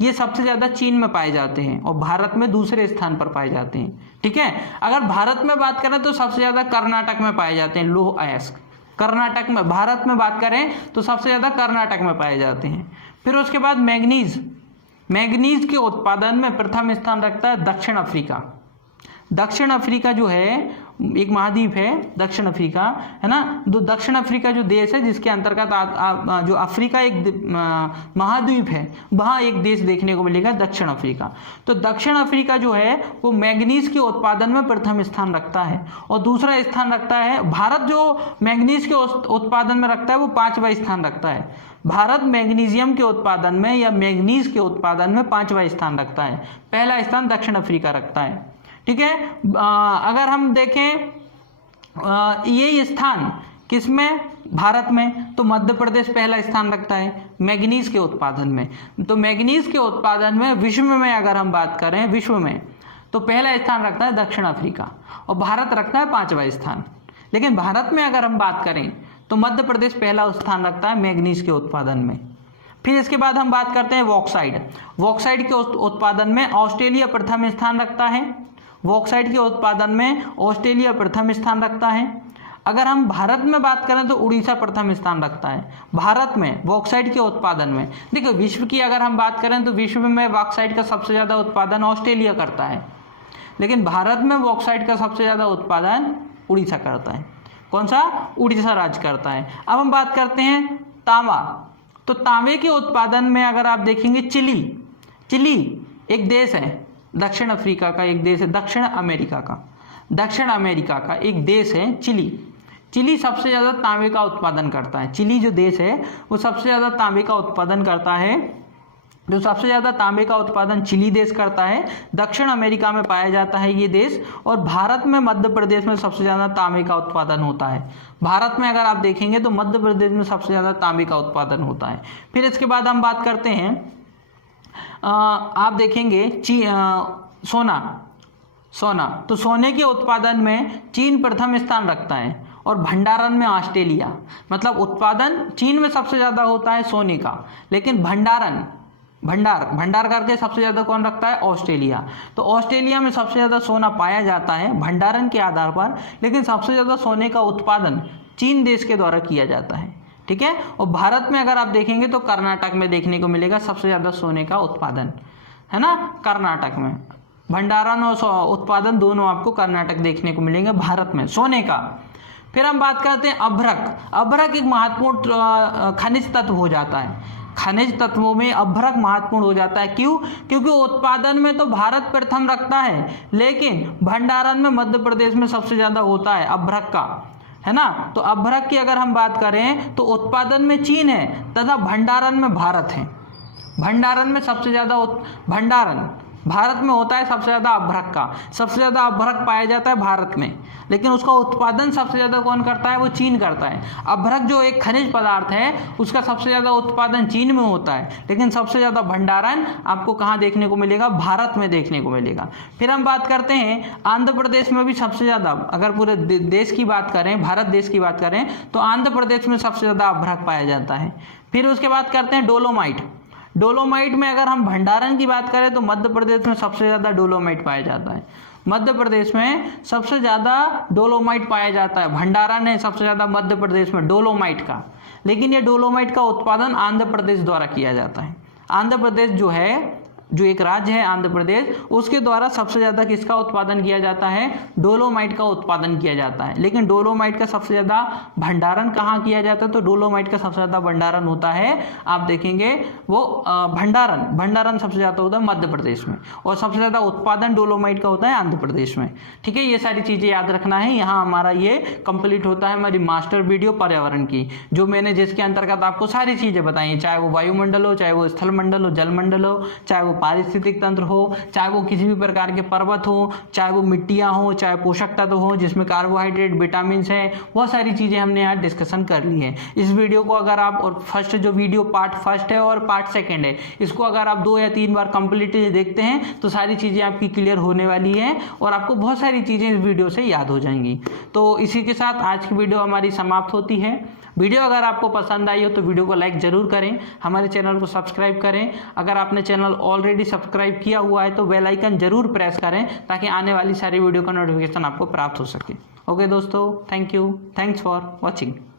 ये सबसे ज़्यादा चीन में पाए जाते हैं और भारत में दूसरे स्थान पर पाए जाते हैं। ठीक है, अगर भारत में बात करें तो सबसे ज़्यादा कर्नाटक में पाए जाते हैं लौह अयस्क। कर्नाटक में, भारत में बात करें तो सबसे ज़्यादा कर्नाटक में पाए जाते हैं। फिर उसके बाद मैग्नीज, मैग्नीज के उत्पादन में प्रथम स्थान रखता है दक्षिण अफ्रीका। दक्षिण अफ्रीका जो है एक महाद्वीप है, दक्षिण अफ्रीका, है ना, तो दक्षिण अफ्रीका जो देश है जिसके अंतर्गत जो अफ्रीका एक महाद्वीप है, वहाँ एक देश देखने को मिलेगा दक्षिण अफ्रीका। तो दक्षिण अफ्रीका जो है वो मैग्नीज के उत्पादन में प्रथम स्थान रखता है और दूसरा स्थान रखता है भारत, जो मैग्नीज के उत्पादन में रखता है वो 5वां स्थान रखता है। भारत मैग्नीशियम के उत्पादन में या मैग्नीज के उत्पादन में 5वां स्थान रखता है, पहला स्थान दक्षिण अफ्रीका रखता है। ठीक है, अगर हम देखें ये स्थान किसमें, भारत में, तो मध्य प्रदेश पहला स्थान रखता है मैग्नीज के उत्पादन में। तो मैग्नीज के उत्पादन में विश्व में अगर हम बात करें, विश्व में तो पहला स्थान रखता है दक्षिण अफ्रीका और भारत रखता है 5वां स्थान। लेकिन भारत में अगर हम बात करें तो मध्य प्रदेश पहला स्थान रखता है मैग्नीज के उत्पादन में। फिर इसके बाद हम बात करते हैं बॉक्साइट। बॉक्साइट के उत्पादन में ऑस्ट्रेलिया प्रथम स्थान रखता है। बॉक्साइट के उत्पादन में ऑस्ट्रेलिया प्रथम स्थान रखता है। अगर हम भारत में बात करें तो उड़ीसा प्रथम स्थान रखता है भारत में बॉक्साइट के उत्पादन में। देखो विश्व की अगर हम बात करें तो विश्व में बॉक्साइट का सबसे ज़्यादा उत्पादन ऑस्ट्रेलिया करता है, लेकिन भारत में बॉक्साइट का सबसे ज़्यादा उत्पादन उड़ीसा करता है। कौन सा? उड़ीसा राज्य करता है। अब हम बात करते हैं तांबा। तो तांबे के उत्पादन में अगर आप देखेंगे चिली एक देश है, दक्षिण अफ्रीका का एक देश है, दक्षिण अमेरिका का एक देश है चिली सबसे ज़्यादा तांबे का उत्पादन करता है। चिली जो देश है वो सबसे ज़्यादा तांबे का उत्पादन करता है। जो सबसे ज़्यादा तांबे का उत्पादन चिली देश करता है, दक्षिण अमेरिका में पाया जाता है ये देश। और भारत में मध्य प्रदेश में सबसे ज़्यादा तांबे का उत्पादन होता है। भारत में अगर आप देखेंगे तो मध्य प्रदेश में सबसे ज़्यादा तांबे का उत्पादन होता है। फिर इसके बाद हम बात करते हैं आप देखेंगे सोना। तो सोने के उत्पादन में चीन प्रथम स्थान रखता है और भंडारण में ऑस्ट्रेलिया। मतलब उत्पादन चीन में सबसे ज़्यादा होता है सोने का, लेकिन भंडार करके सबसे ज़्यादा कौन रखता है? ऑस्ट्रेलिया। तो ऑस्ट्रेलिया में सबसे ज़्यादा सोना पाया जाता है भंडारण के आधार पर, लेकिन सबसे ज़्यादा सोने का उत्पादन चीन देश के द्वारा किया जाता है। ठीक है। और भारत में अगर आप देखेंगे तो कर्नाटक में देखने को मिलेगा सबसे ज़्यादा सोने का उत्पादन, है ना। कर्नाटक में भंडारण और उत्पादन दोनों आपको कर्नाटक देखने को मिलेंगे भारत में सोने का। फिर हम बात करते हैं अभ्रक एक महत्वपूर्ण खनिज तत्व हो जाता है। खनिज तत्वों में अभ्रक महत्वपूर्ण हो जाता है। क्यों? क्योंकि उत्पादन में तो भारत प्रथम रखता है, लेकिन भंडारण में मध्य प्रदेश में सबसे ज़्यादा होता है अभ्रक का, है ना। तो अभ्रक की अगर हम बात करें तो उत्पादन में चीन है तथा भंडारण में भारत है। भंडारण में सबसे ज़्यादा भंडारण भारत में होता है सबसे ज़्यादा अभ्रक का। सबसे ज़्यादा अभ्रक पाया जाता है भारत में, लेकिन उसका उत्पादन सबसे ज़्यादा कौन करता है? वो चीन करता है। अभ्रक जो एक खनिज पदार्थ है उसका सबसे ज़्यादा उत्पादन चीन में होता है, लेकिन सबसे ज़्यादा भंडारण आपको कहाँ देखने को मिलेगा? भारत में देखने को मिलेगा। फिर हम बात करते हैं आंध्र प्रदेश में भी सबसे ज़्यादा, अगर पूरे देश की बात करें, भारत देश की बात करें तो आंध्र प्रदेश में सबसे ज़्यादा अभ्रक पाया जाता है। फिर उसके बाद करते हैं डोलोमाइट में अगर हम भंडारण की बात करें तो मध्य प्रदेश में सबसे ज़्यादा डोलोमाइट पाया जाता है। मध्य प्रदेश में सबसे ज़्यादा डोलोमाइट पाया जाता है। भंडारण है सबसे ज़्यादा मध्य प्रदेश में डोलोमाइट का, लेकिन ये डोलोमाइट का उत्पादन आंध्र प्रदेश द्वारा किया जाता है। आंध्र प्रदेश जो एक राज्य है आंध्र प्रदेश, उसके द्वारा सबसे ज़्यादा किसका उत्पादन किया जाता है? डोलोमाइट का उत्पादन किया जाता है। लेकिन डोलोमाइट का सबसे ज़्यादा भंडारण कहाँ किया जाता है? तो डोलोमाइट का सबसे ज़्यादा भंडारण होता है, आप देखेंगे वो भंडारण सबसे ज़्यादा होता है मध्य प्रदेश में, और सबसे ज़्यादा उत्पादन डोलोमाइट का होता है आंध्र प्रदेश में। ठीक है, ये सारी चीज़ें याद रखना है। यहाँ हमारा ये कंप्लीट होता है हमारी मास्टर वीडियो पर्यावरण की, जो मैंने जिसके अंतर्गत आपको सारी चीज़ें बताई, चाहे वो वायुमंडल हो, चाहे वो स्थल मंडल हो, जलमंडल हो, चाहे वो पारिस्थितिक तंत्र हो, चाहे वो किसी भी प्रकार के पर्वत हो, चाहे वो मिट्टियां हो, चाहे पोषक तत्व हो जिसमें कार्बोहाइड्रेट, विटामिन हैं, बहुत सारी चीज़ें हमने यहाँ डिस्कशन कर ली है। इस वीडियो को अगर आप, और फर्स्ट जो वीडियो पार्ट फर्स्ट है और पार्ट सेकंड है, इसको अगर आप 2 या 3 बार कंप्लीट देखते हैं तो सारी चीज़ें आपकी क्लियर होने वाली हैं और आपको बहुत सारी चीज़ें इस वीडियो से याद हो जाएंगी। तो इसी के साथ आज की वीडियो हमारी समाप्त होती है। वीडियो अगर आपको पसंद आई हो तो वीडियो को लाइक ज़रूर करें, हमारे चैनल को सब्सक्राइब करें। अगर आपने चैनल ऑलरेडी सब्सक्राइब किया हुआ है तो बेल आइकन जरूर प्रेस करें ताकि आने वाली सारी वीडियो का नोटिफिकेशन आपको प्राप्त हो सके। ओके दोस्तों, thank you, thanks for watching.